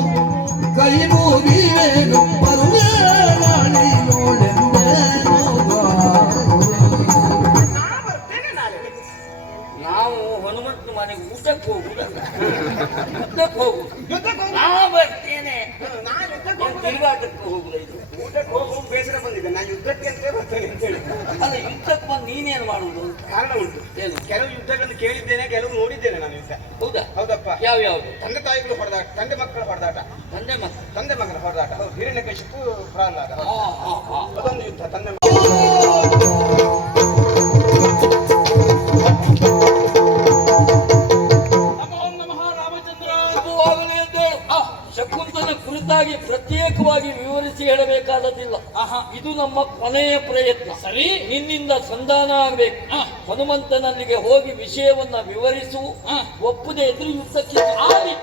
ಕೈ ಮುಗಿವೇನು ಬರುವೆ ನಾಳಿಗೋಳೆಂದೇನು. ನಾವು ಹನುಮಂತ ಮನೆಗೆ ಊಟಕ್ಕೆ ಹೋಗುದಲ್ಲ, ಯುದ್ಧಕ್ಕೆ ಹೋಗುದು. ನಾ ಬರ್ತೇನೆ, ತಿರುಗಾಟಕ್ಕೆ ಹೋಗುದ. ಇದು ಊಟಕ್ಕೆ ಹೋಗುವ ಬೇಸರ ಬಂದಿದೆ. ನಾನು ಯುದ್ಧಕ್ಕೆ ಅಂತ ಬರ್ತೇನೆ ಅಂತ ಹೇಳಿ. ಅಲ್ಲ, ಯುದ್ಧಕ್ಕೆ ಬಂದು ನೀನೇನು ಮಾಡುದು? ಕಾರಣ ಉಂಟು. ಏನು? ಕೆಲವು ಯುದ್ಧಗಳನ್ನು ಕೇಳಿದ್ದೇನೆ, ಕೆಲವು ನೋಡಿದ್ದೇನೆ ನಾನು ಯುದ್ಧ. ಹೌದಾ? ಹೌದಪ್ಪ. ಯಾವ್ಯಾವ್ದು? ತಂದೆ ತಾಯಿಗಳು ಹೊಡೆದಾಟ, ತಂದೆ ಮಕ್ಕಳ ಹೊಡೆದಾಟ, ತಂದೆ ಮಗನ ಹೊಡೆದಾಟ. ಹಿರಣ್ಯಕಶಿಪು ಪ್ರಹ್ಲಾದ, ಅದೊಂದು ಯುದ್ಧ. ತಂದೆ ಶಕುಂತನ ಕುರಿತಾಗಿ ಪ್ರತ್ಯೇಕವಾಗಿ ವಿವರಿಸಿ ಹೇಳಬೇಕಾದದ್ದಿಲ್ಲ. ಇದು ನಮ್ಮ ಕೊನೆಯ ಪ್ರಯತ್ನ. ಸರಿ, ನಿನ್ನಿಂದ ಸಂಧಾನ ಆಗಬೇಕು. ಹನುಮಂತನಲ್ಲಿಗೆ ಹೋಗಿ ವಿಷಯವನ್ನ ವಿವರಿಸು. ಒಪ್ಪದೆ ಎದುರು ಯುದ್ಧಕ್ಕೆ ಆಗಿ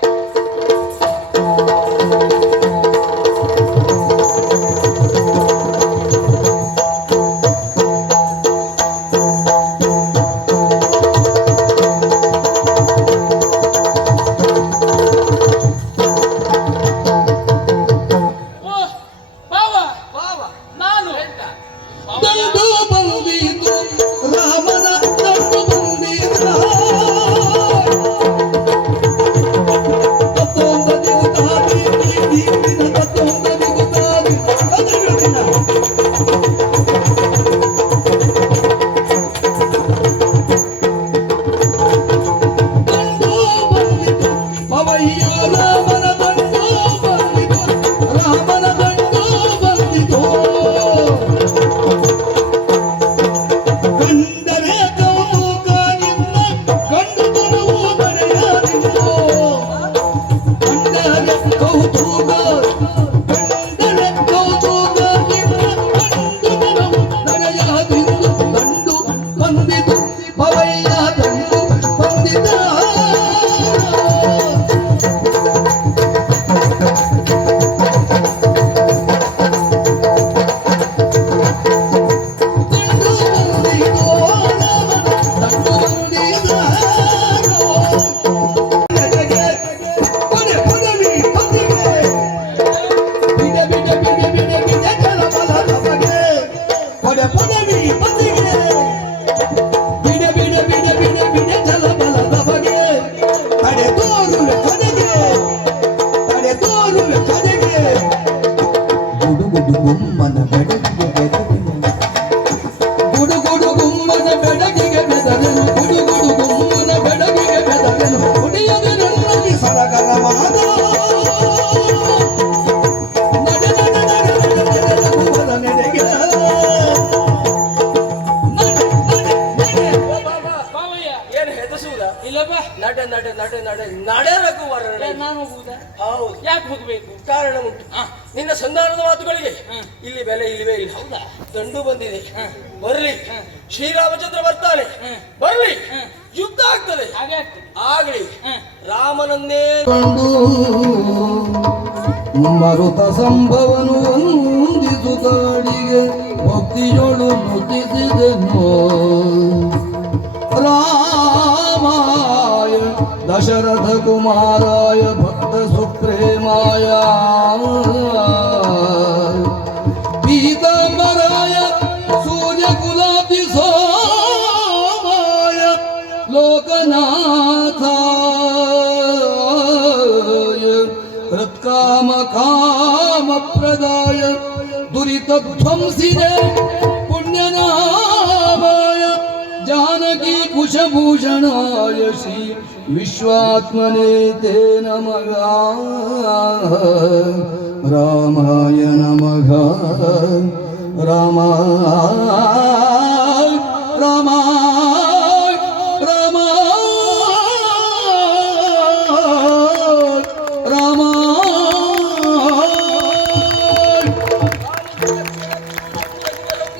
ಯಾಕೆ ಹೋಗ್ಬೇಕು? ಕಾರಣ ಉಂಟು. ನಿನ್ನ ಸಂಧಾನದ ಮಾತುಗಳಿಗೆ ಇಲ್ಲಿ ಬೆಲೆ ಇಲ್ಲವೇ ಇಲ್ಲ. ಹೌದಾ? ದಂಡು ಬಂದಿದೆ. ಬರ್ಲಿ, ಶ್ರೀರಾಮಚಂದ್ರ ಬರ್ತಾನೆ. ಬರ್ಲಿ, ಯುದ್ಧ ಆಗ್ತದೆ. ಆಗ್ಲಿ, ರಾಮನನ್ನೇ ಮರುತ ಸಂಭವನು ವಂದಿಸುತ್ತಾಡಿಗೆ ಭಕ್ತಿಯೊಳು ನುತಿಸಿದೆನು. ರಾಮಾಯ ದಶರಥ ಕುಮಾರಾಯ ಭಕ್ತ ಸುಪ್ರೇಮಾಯ ಪೀತಾಂಬರಾಯ ಸೂರ್ಯ ಕುಲಾತಿ ಸೋಮಾಯ ಲೋಕನಾಥಾಯ ಹೃತ್ಕಾಮ ಕಾಮ ಪ್ರದಾಯ ದುರಿತ ಧ್ವಂಸಿದೆ ಜಾನಕಿ ಕುಶಭೂಷಣಾಯ ಶ್ರೀ ವಿಶ್ವಾತ್ಮನೇ ತೇ ನಮಃ ರಾಮಾಯ ನಮಃ ರಾಮಾಯ ರಾಮಾಯ ರಾಮಾಯ ರಾಮಾಯ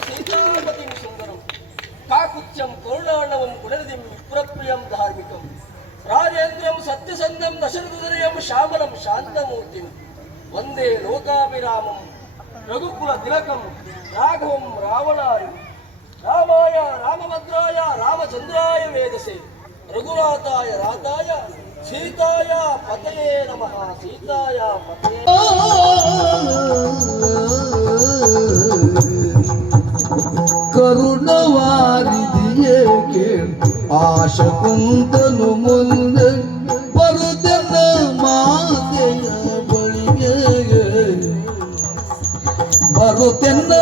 ಸೀತಾಪತಿಂ ಸುಂದರಂ ಕಾಕುತ್ಯಂ ಕರುಣಾರ್ಣವಂ ಗುಣನಿಧಿಂ ವಿಪ್ರಪ್ರಿಯಂ ಧಾರ್ಮಿಕಂ ರಾಜೇಂದ್ರಂ ಸತ್ಯಸಂಧಂ ದಶರಥುದರಯಂ ಶ್ಯಾಮಲಂ ಶಾಂತಮೂರ್ತಿಂ ವಂದೇ ಲೋಕಾಭಿರಾಮಂ ರಘುಕುಲ ತಿಲಕಂ ರಾಘವಂ ರಾವಣಾರಿ ರಾಮಾಯ ರಾಮಭದ್ರಾಯ ರಾಮಚಂದ್ರಾಯ ವೇದಸೆ ರಘುನಾಥಾಯ ರಾಧಾಯ ಸೀತಾಯ ಪತಯೇ ನಮಃ ಸೀತಾಯ ಪತಯೇ ಕರುಣವಾರಿದಿಯೇಕೆ ಆಶಕುಂತನು ಮುಂದೆ ಬರುತ್ತನ ಮಾತೆಯ ಬಳಿಗೆ ಬರುತ್ತನ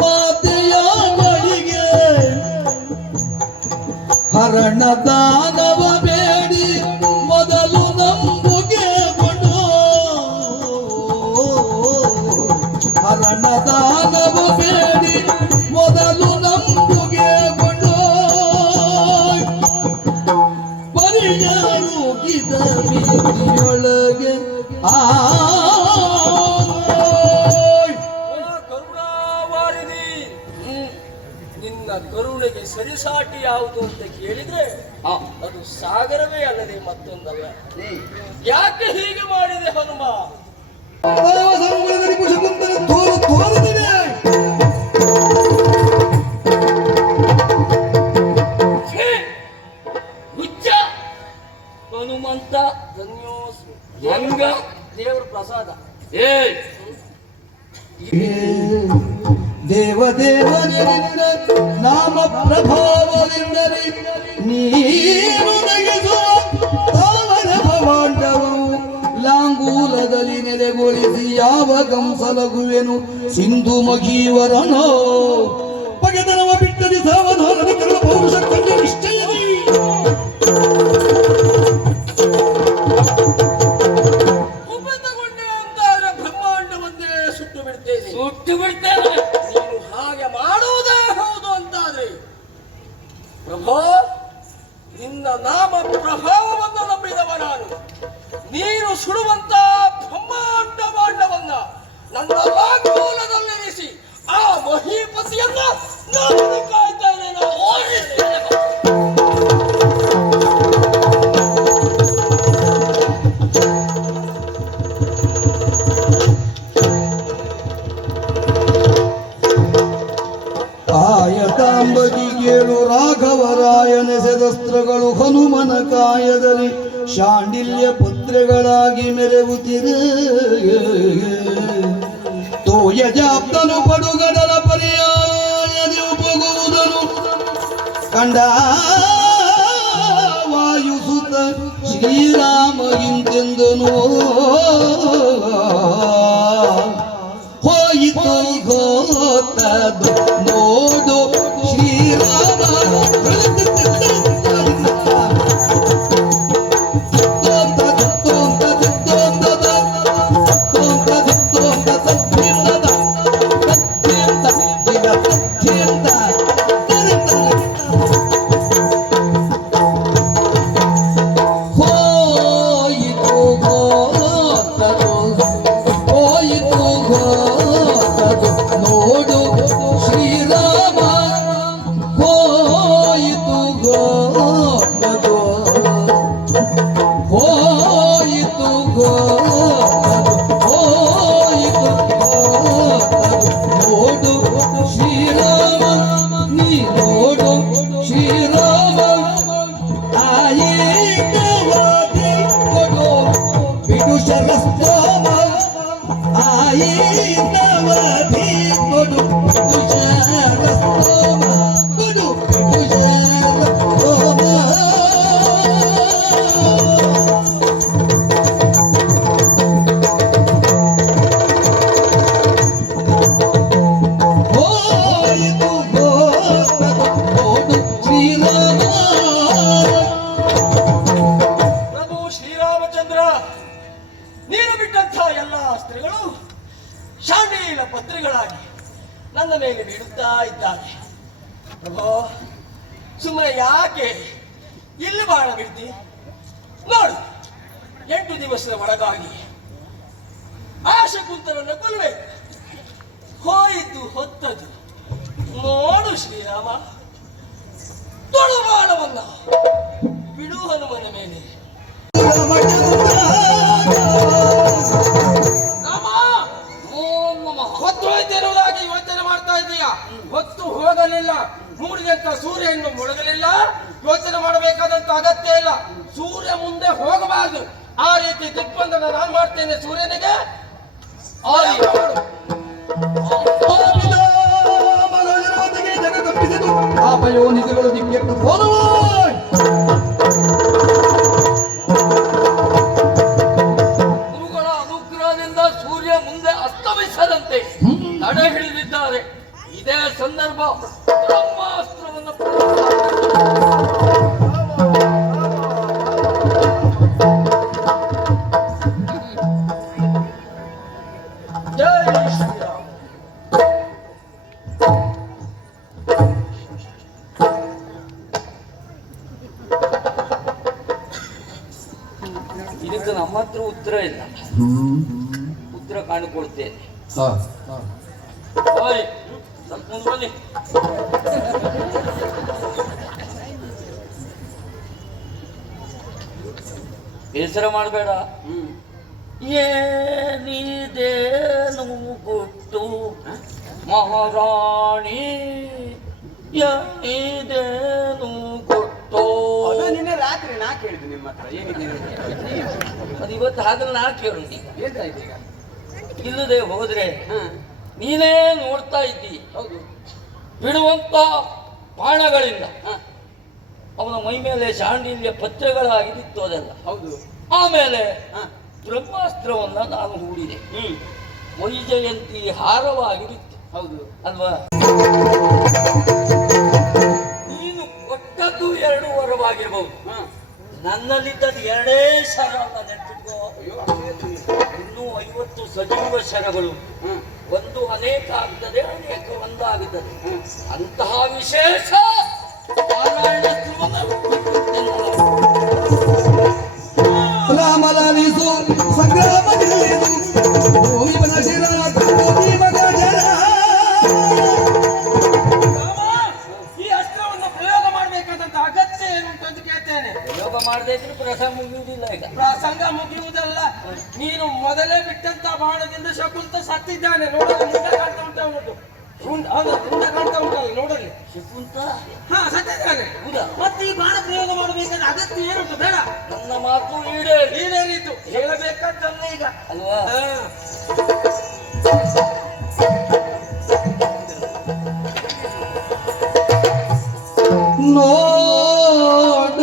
ಮಾತೆಯ ಬಳಿಗೆ ಹರಣ ದಾನವ ಬೇಡಿ ಮೊದಲು ನಂಬುಗೆ ಕೊಡು ಹರಣ ದಾನವ ಬೇಡಿ ಮೊದಲು ನಂಬುಗೆ ಕೊಂಡು ಪರಿಯಾರುಗಿದ ಬೀದಿಯೊಳಗೆ ಕರುಣಾವಾರಿಧಿ ನಿನ್ನ ಕರುಣೆಗೆ ಸರಿಸಾಟಿ ಯಾವುದು ಅಂತ ಕೇಳಿದ್ರೆ ಅದು ಸಾಗರವೇ ಅಲ್ಲದೆ ಮತ್ತೊಂದಲ್ಲ. ಯಾಕೆ ಹೀಗೆ ಮಾಡಿದೆ ಹನುಮ? ಸಂಗುಳದಲ್ಲಿ ಕುಶಕುಂತಲ ತೋರುತ್ತಿದೆ ಹುಚ್ಚ ಹನುಮಂತ ಧನ್ಯೋಸ್ಮಿ. ಹಂಗ ದೇವರ ಪ್ರಸಾದ. ಏ ದೇವದೇವನಿಂದ ನಾಮ ಪ್ರಭಾವದಿಂದಲೇ ನೀನು ನಗಿಸುವ ತಾವರ ಭವಾಂಡವು ಲಾಂಗೂಲದಲ್ಲಿ ನೆಲೆಗೊಳಿಸಿ ಯಾವ ಕಂಸಲಗುವೆನು ಸಿಂಧು ಮಗೀವರನೋ ಪಗೆದನವ ಬಿಟ್ಟದಿ ಸಾವಧಾನದ ಕರಳ ಪೌರುಷ ಕಂಡ ನಿಶ್ಚಯದಿ ಉಪತಗೊಂಡೆ ಅಂತಾದ್ರೆ ಬ್ರಹ್ಮಾಂಡವನ್ನೇ ಸುಟ್ಟು ಬಿಡ್ತೇನೆ. ಸುಟ್ಟು ಬಿಡ್ತೇನೆ. ನೀನು ಹಾಗೆ ಮಾಡುವುದೇ ಹೌದು ಅಂತಾದ್ರೆ ಪ್ರಭೋ ನಿನ್ನ ನಾಮ ಪ್ರಭಾವವನ್ನು ನಂಬಿದವ ನಾನು. ನೀನು ಸುಡುವಂತ ಬ್ರಹ್ಮಾಂಡ ಮಾಂಡವನ್ನ ನನ್ನ ಲಾಂಗೂಲದಲ್ಲಿರಿಸಿ ಆ ಮಹೀಪತಿಯನ್ನ ನಾನು ಕಾಯ್ತೇನೆ. ಆಯತಾಂಬಗಿ ಕೇಳು ರಾಘವರಾಯನೆಸೆದಸ್ತ್ರಗಳು ಹನುಮನ ಕಾಯದಲ್ಲಿ ಶಾಂಡಿಲ್ಯ ಪತ್ರೆಗಳಾಗಿ ಮೆರೆವುತ್ತಿದೆ ತೋಯಜಾಪ್ತನು ಪಡುಗಡಲ ಪರ್ಯಾಯದಿ ಉಪಗುವುದನು ಕಂಡ ವಾಯುಸುತ ಶ್ರೀರಾಮ ಇಂತೆಂದನು ಹೋಯಿತು ಗೋತದು ನೋಡು ಶ್ರೀರಾಮ ಹೋಯಿತು ಗೋತದು ಪತ್ರಗಳು ಶಾಂಡೀಲ ಪತ್ರಗಳಾಗಿ ನನ್ನ ಮೇಲೆ ಬೀಳುತ್ತಾ ಇದ್ದಾವೆ. ಪ್ರಭೋ, ಸುಮ್ಮನೆ ಯಾಕೆ ಇಲ್ಲಿ ಬಾಣ ಬಿಡ್ತಿ? ನೋಡು, 8 ದಿವಸದ ಒಳಗಾಗಿ ಆ ಶಕುಂತಲನ್ನು ಕೊಲ್ಲಬೇಕು. ಹೋಯಿತು ಹೊತ್ತದು. ನೋಡು ಶ್ರೀರಾಮ, ತೊಳು ಬಾಣವನ್ನ ಬಿಡು ಹನುಮನ ಮೇಲೆ. ಹೊತ್ತು ಹೋಯ್ತಿರುವುದಾಗಿ ಯೋಚನೆ ಮಾಡ್ತಾ ಇದೀಯಾ? ಹೊತ್ತು ಹೋಗಲಿಲ್ಲ, ಮೂಡಿದಂತ ಸೂರ್ಯನು ಮುಳುಗಲಿಲ್ಲ. ಯೋಚನೆ ಮಾಡಬೇಕಾದಂತ ಅಗತ್ಯ ಇಲ್ಲ. ಸೂರ್ಯ ಮುಂದೆ ಹೋಗಬಾರದು. ಆ ರೀತಿ ದಿಗ್ಬಂಧನ ನಾನು ಮಾಡ್ತೇನೆ ಸೂರ್ಯನಿಗೆ. ಆಪಯೋನಿಗಳು ದಿಕ್ಕೆಟ್ಟು ಹೋದವು. ಗುರುಗಳ ಅನುಗ್ರಹದಿಂದ ಸೂರ್ಯ ಮುಂದೆ ಅಸ್ತಮಿಸದಂತೆ ತಡೆ ಹಿಡಿದಿದ್ದಾರೆ. ಇದೇ ಸಂದರ್ಭ ಬ್ರಹ್ಮಾಸ್ತ್ರವನ್ನು ಜೈ ಶ್ರೀರಾಮ. ಇದಕ್ಕೆ ನಮ್ಮ ಹತ್ರ ಉತ್ತರ ಇಲ್ಲ. ಉತ್ತರ ಕಾಣಿಕೊಳ್ತೇನೆ. ಓಯ್, ಸ್ವಲ್ಪ ಮುಂದೆ ಬನ್ನಿ. ಬೇಸರ ಮಾಡಬೇಡ. ಏನಿದೇನು ಗುಟ್ಟು ಮಹಾರಾಣಿ, ಏನಿದೇನು ಗುಟ್ಟು. ಅದು ನಿನ್ನೆ ರಾತ್ರಿ ನಾ ಕೇಳಿದ್ದು ನಿಮ್ಮ ಹತ್ರ ಏನಿದೆ ಅದು ಇವತ್ತು ಹಾಗಲ್ಲ ನಾ ಕೇಳುದು. ಏನಾಯ್ತು ಈಗ? ಇಲ್ಲದೆ ಹೋದ್ರೆ ನೀನೇ ನೋಡ್ತಾ ಇದ್ದಿ. ಹೌದು. ಬಿಡುವಂತ ಬಾಣಗಳಿಂದ ಅವನ ಮೈ ಮೇಲೆ ಶಾಂಡಿಲ್ಯ ಪತ್ರಗಳಾಗಿ ಬಿತ್ತು ಅದೆಲ್ಲ. ಹೌದು. ಆಮೇಲೆ ಬ್ರಹ್ಮಾಸ್ತ್ರವನ್ನ ನಾನು ಹೂಡಿದೆ. ವೈಜಯಂತಿ ಹಾರವಾಗಿ ಬಿತ್ತು. ಹೌದು ಅಲ್ವಾ? ನೀನು ಕೊಟ್ಟದ್ದು 2 ವರವಾಗಿರ್ಬಹುದು. ನನ್ನಲ್ಲಿದ್ದದ್ದು 2 ಶರ ಅಂತ ನೆನಪಿಟ್ಕೋ. ಇನ್ನೂ 50 ಸಜೀವ ಶರಗಳು. ಒಂದು ಅನೇಕ ಆಗ್ತದೆ, ಅನೇಕ ಒಂದಾಗುತ್ತದೆ. ಅಂತಹ ವಿಶೇಷ ರಾಮಲಾಲಿಸು ಸಂಗ್ರಾಮದಲ್ಲಿ ಭೂಮಿ ಬನಶಿರ ಮಗ ಜನ. ಈ ಅಸ್ತ್ರವನ್ನು ಪ್ರಯೋಗ ಮಾಡಬೇಕಾದಂತ ಅಗತ್ಯ ಏನು ಅಂತ ಕೇಳ್ತೇನೆ. ಪ್ರಯೋಗ ಮಾಡದೇ ಇದ್ರೆ ಪ್ರಸಂಗ ಮುಗಿಯುವುದಿಲ್ಲ. ಈಗ ಪ್ರಸಂಗ ಮುಗಿಯುವುದಲ್ಲ, ನೀನು ಮೊದಲೇ ಬಿಟ್ಟಂತ ಬಾಣದಿಂದ ಶಕುಂತ ಸತ್ತಿದ್ದಾನೆ. ನೋಡಲು ಮುಂದೆ ಕಾಣ್ತಾ ಉಂಟು ಅವನದ್ದು. ಮುಂದೆ ಕಾಣ್ತಾ ಉಂಟಲ್ಲ, ನೋಡಲಿ. ಶಕುಂತ ಸತ್ತಿದ್ದಾನೆ. ಹೌದಾ? ಮತ್ತೆ ಈ ಬಾಣ ಪ್ರಯೋಗ ಮಾಡಬೇಕಾದ ಅಗತ್ಯ ಏನುಂಟು? ಬೇಡ, ನನ್ನ ಮಾತು ಈಡೇರಿ. ನೀನೇನಿತ್ತು ಹೇಳಬೇಕಂತಲ್ಲ ಈಗ, ಅಲ್ವಾ?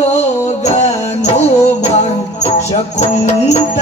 ನೋಡೋಗನು ಶಕುಂತ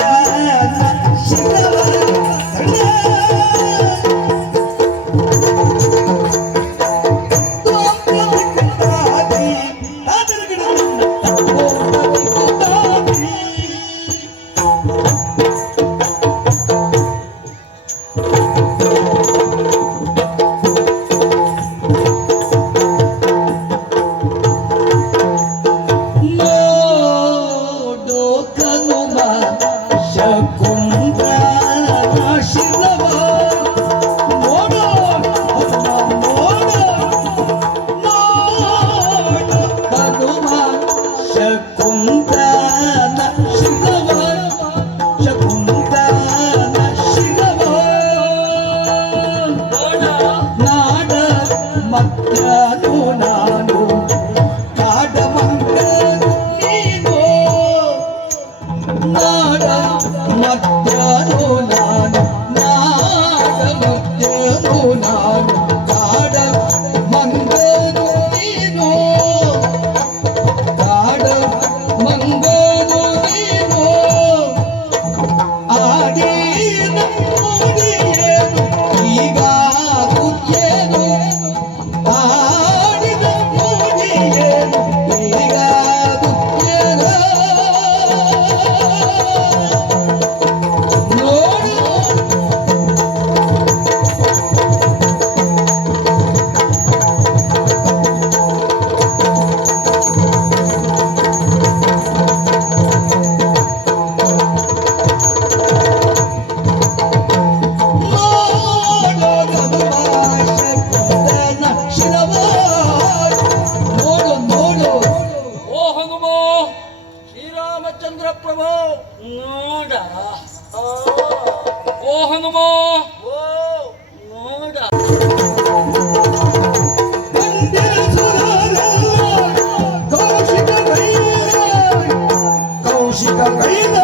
ಶ್ರೀರಾಮಚಂದ್ರ ಪ್ರಭು ನೋಡ ಆ, ಓ ಹನುಮ ಓ ನೋಡ ಮಂದಿರ ಸುರರ ಕೌಶಿಕ ಕೈಲ ಕೌಶಿಕ ಕೈದ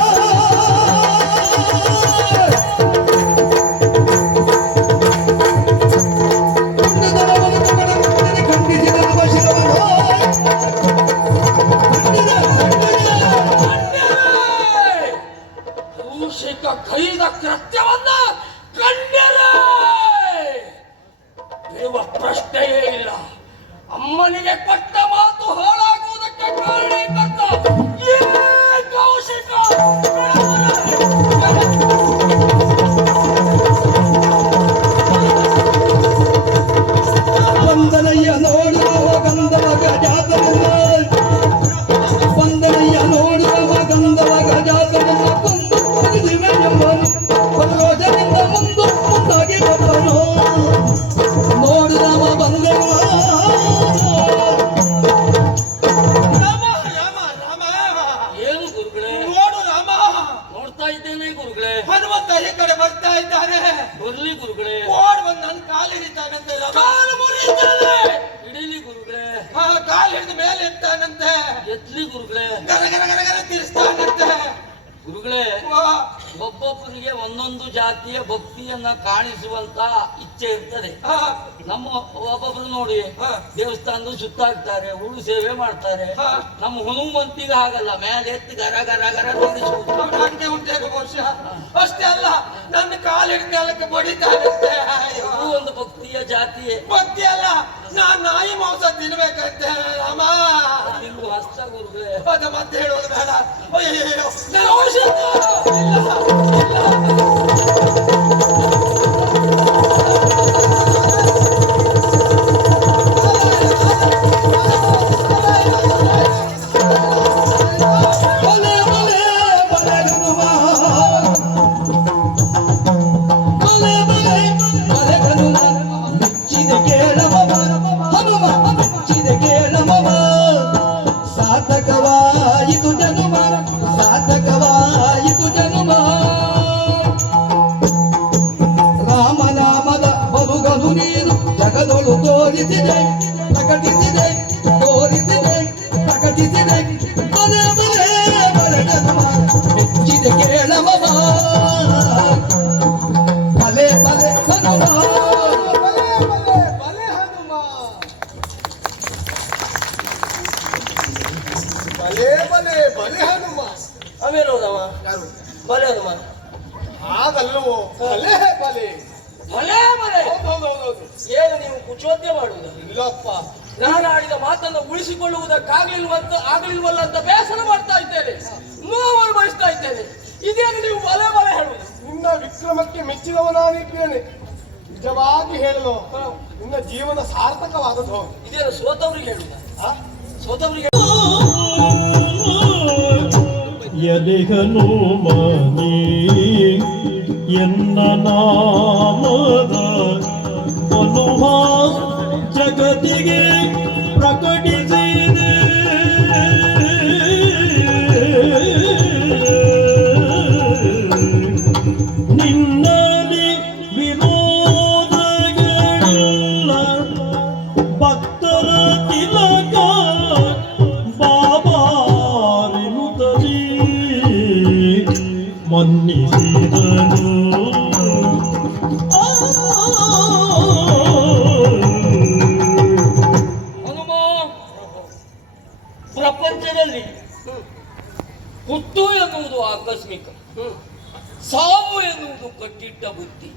ಕೃತ್ಯವನ್ನ ಕಂಡರೆ ದೇವ ಪ್ರಶ್ನೆಯೇ ಇಲ್ಲ. ಅಮ್ಮನಿಗೆ ಕೊಟ್ಟ ಮಾತು ಹಾಳಾಗುವುದಕ್ಕೆ ಕಾರಣೀಕರ್ತ ಈ ಕೌಶಿಕ. ವಂದನಯ್ಯ ನೋಡುವ ಗಂಧವ ಗಜಾತನನ್ನ ವಂದನಯ್ಯ ನೋಡುವ ಗಂಧವ ಗಜಾತನನ್ನ ಕೊಂದು ಕೊಡಿದಿವೆ ಎಂಬನು ಪರರೋಜನಿಂದ ಮುಂದಾಗಿ ಬಂದನು ನೋಡಿದವ ಬಂದವ ರಾಮ ರಾಮ ರಾಮ ಏನು ಗುರುಗಳೇ? ನೋಡು ರಾಮ, ನೋಡ್ತಾ ಇದ್ದೇನೆ ಗುರುಗಳೇ. ಹನುಮಂತ ಈ ಕಡೆ ಬರ್ತಾ ಇದ್ದಾನೆ. ಬರ್ಲಿ ಗುರುಗಳೇ. ಓಡ್ ಬಂದು ನನ್ನ ಕಾಲು ಹಿಡಿತಾನಂತೆ ರಾಮ. ಕಾಲು ಮುರಿತಾನೆ. ಹಿಡೀಲಿ ಗುರುಗಳೇ. ಕಾಲು ಹಿಡಿದು ಮೇಲೆ ಇರ್ತಾನಂತೆ. ಎತ್ಲಿ ಗುರುಗಳೇ. ಗರ ಗರ ಗರ ಗರ ತಿರ್ಸ್ತಾನಂತೆ. ಗುರುಗಳೇ, ವಾ, ಒಬ್ಬೊಬ್ಬರಿಗೆ ಒಂದೊಂದು ಜಾತಿಯ ಭಕ್ತಿಯನ್ನ ಕಾಣಿಸುವಂತ ಇಚ್ಛೆ ಇರ್ತದೆ. ಆ, ನಮ್ಮ ಒಬ್ಬೊಬ್ರು ನೋಡಿ ದೇವಸ್ಥಾನದ ಸುತ್ತಾಡ್ತಾರೆ, ಉಳು ಸೇವೆ ಮಾಡ್ತಾರೆ. ನಮ್ಮ ಹನುಮಂತಿಗೆ ಹಾಗಲ್ಲ, ಮೇಲೆ ಎತ್ತಿ ಗರ ಗರ ಗರ ತಿರುಗಿಸುವುದು. ಅವ್ನು ಹಂಗೆ ಉಂಟೇನು ಬಹುಶಃ. ಅಷ್ಟೇ ಅಲ್ಲ, ನನ್ನ ಕಾಲು ಹಿಡಿದ ನೆಲಕ್ಕೆ ಬಡಿತಾನಂತೆ. ಅಯ್ಯೋ, ಇದು ಒಂದು ಭಕ್ತಿಯ ಜಾತಿಯೇ. ಭಕ್ತಿ ಅಲ್ಲ, ನಾನ್ ನಾಯಿ ಮಾಂಸ ತಿನ್ಬೇಕಂತೆ ರಾಮ. ತಿಂದು ಹಸ್ತ ಗುರುಗಳೇ. ಅದ ಮತ್ತೆ ಹೇಳೋದು ಬೇಡ. ಅಯ್ಯೋ, ನಾನು ಔಷಧ ಇಲ್ಲ, ಇಲ್ಲ. ಬಲೆ ಬಲೆ ಬಲೆ ಹನುಮ ಬಲೆ ಬಲೆ ಬಲೆ ಹನುಮ ಮೆಚ್ಚಿದೆ ಕೇಳವ ಹನುಮ ಮೆಚ್ಚಿದೆ ಕೇಳವ ಸಾರ್ಥಕವಾಯಿತು ಜನುಮ ಸಾರ್ಥಕವಾಯಿತು ಜನುಮ ರಾಮನಾಮದ ಬಲುಗಲು ನೀನು ಜಗದೊಳು ತೋರಿಸಿದೆ ಪ್ರಕಟಿಸಿದೆ ತೋರಿಸಿದೆ ಪ್ರಕಟಿಸಿದೆ ಬಲೆ ಬಲೆ ಬಲೆ ಹನುಮ ಮೆಚ್ಚಿದೆ ಕೇಳವ ಬಲೆ ಬಲೆ ಹನುಮ ಬಲೆ ಬಲೆ ಬಲೆ ಹನುಮ ಬಲೆ ಬಲೆ ಬಲೆ ಹನುಮ ಆಮೇಲೆ ಹೋದವ ಬಲೆ ಹನುಮ. ಹಾಗಲ್ವೋ ಬಲೆ ಬಲೆ ಭಲೇ ಭಲೇ. ಹೌದೌದೌದು ಏನು ನೀವು ಕುಚೋದ್ಯ ಮಾಡುವುದು? ಇಲ್ಲಪ್ಪ ನಾನು ಆಡಿದ ಮಾತನ್ನು ಆಗಲಿಲ್ವಲ್ಲ ಅಂತ ಬೇಸರ ಮಾಡ್ತಾ ಇದ್ದೇನೆ, ನೋವು ಅನುಭವಿಸ್ತಾ ಇದ್ದೇನೆ. ಇದೇನು ನೀವು ಬಲೆ ಬಲೆ ಹೇಳುವುದು? ನಿನ್ನ ವಿಕ್ರಮಕ್ಕೆ ಮೆಚ್ಚಿದವನಾಗಿದ್ದೇನೆ. ನಿಜವಾಗಿ ಹೇಳಲು ನಿನ್ನ ಜೀವನ ಸಾರ್ಥಕವಾದದ್ದು. ಇದೇನು ಸೋತವರಿಗೆ ಹೇಳುವುದ? ಸೋತವರಿಗೆ ಎಲಿಗನು ಮನಿ ಎನ್ನ ನಾಮದ ಅನುಭವ ಜಗತ್ತಿಗೆ ಪ್ರಕಟಿಸಿದೆ. ನಿನ್ನಲ್ಲಿ ವಿರೋಧಗಳ ಭಕ್ತರ ತಿಲಕ ಬಾಬಾರೆನುತ್ತಲೇ ಮನ್ನಿಸಿದನು. ಹನುಮ, ಪ್ರಪಂಚದಲ್ಲಿ ಹುಟ್ಟು ಎನ್ನುವುದು ಆಕಸ್ಮಿಕ, ಸಾವು ಎನ್ನುವುದು ಕಟ್ಟಿಟ್ಟ ಬುದ್ಧಿ.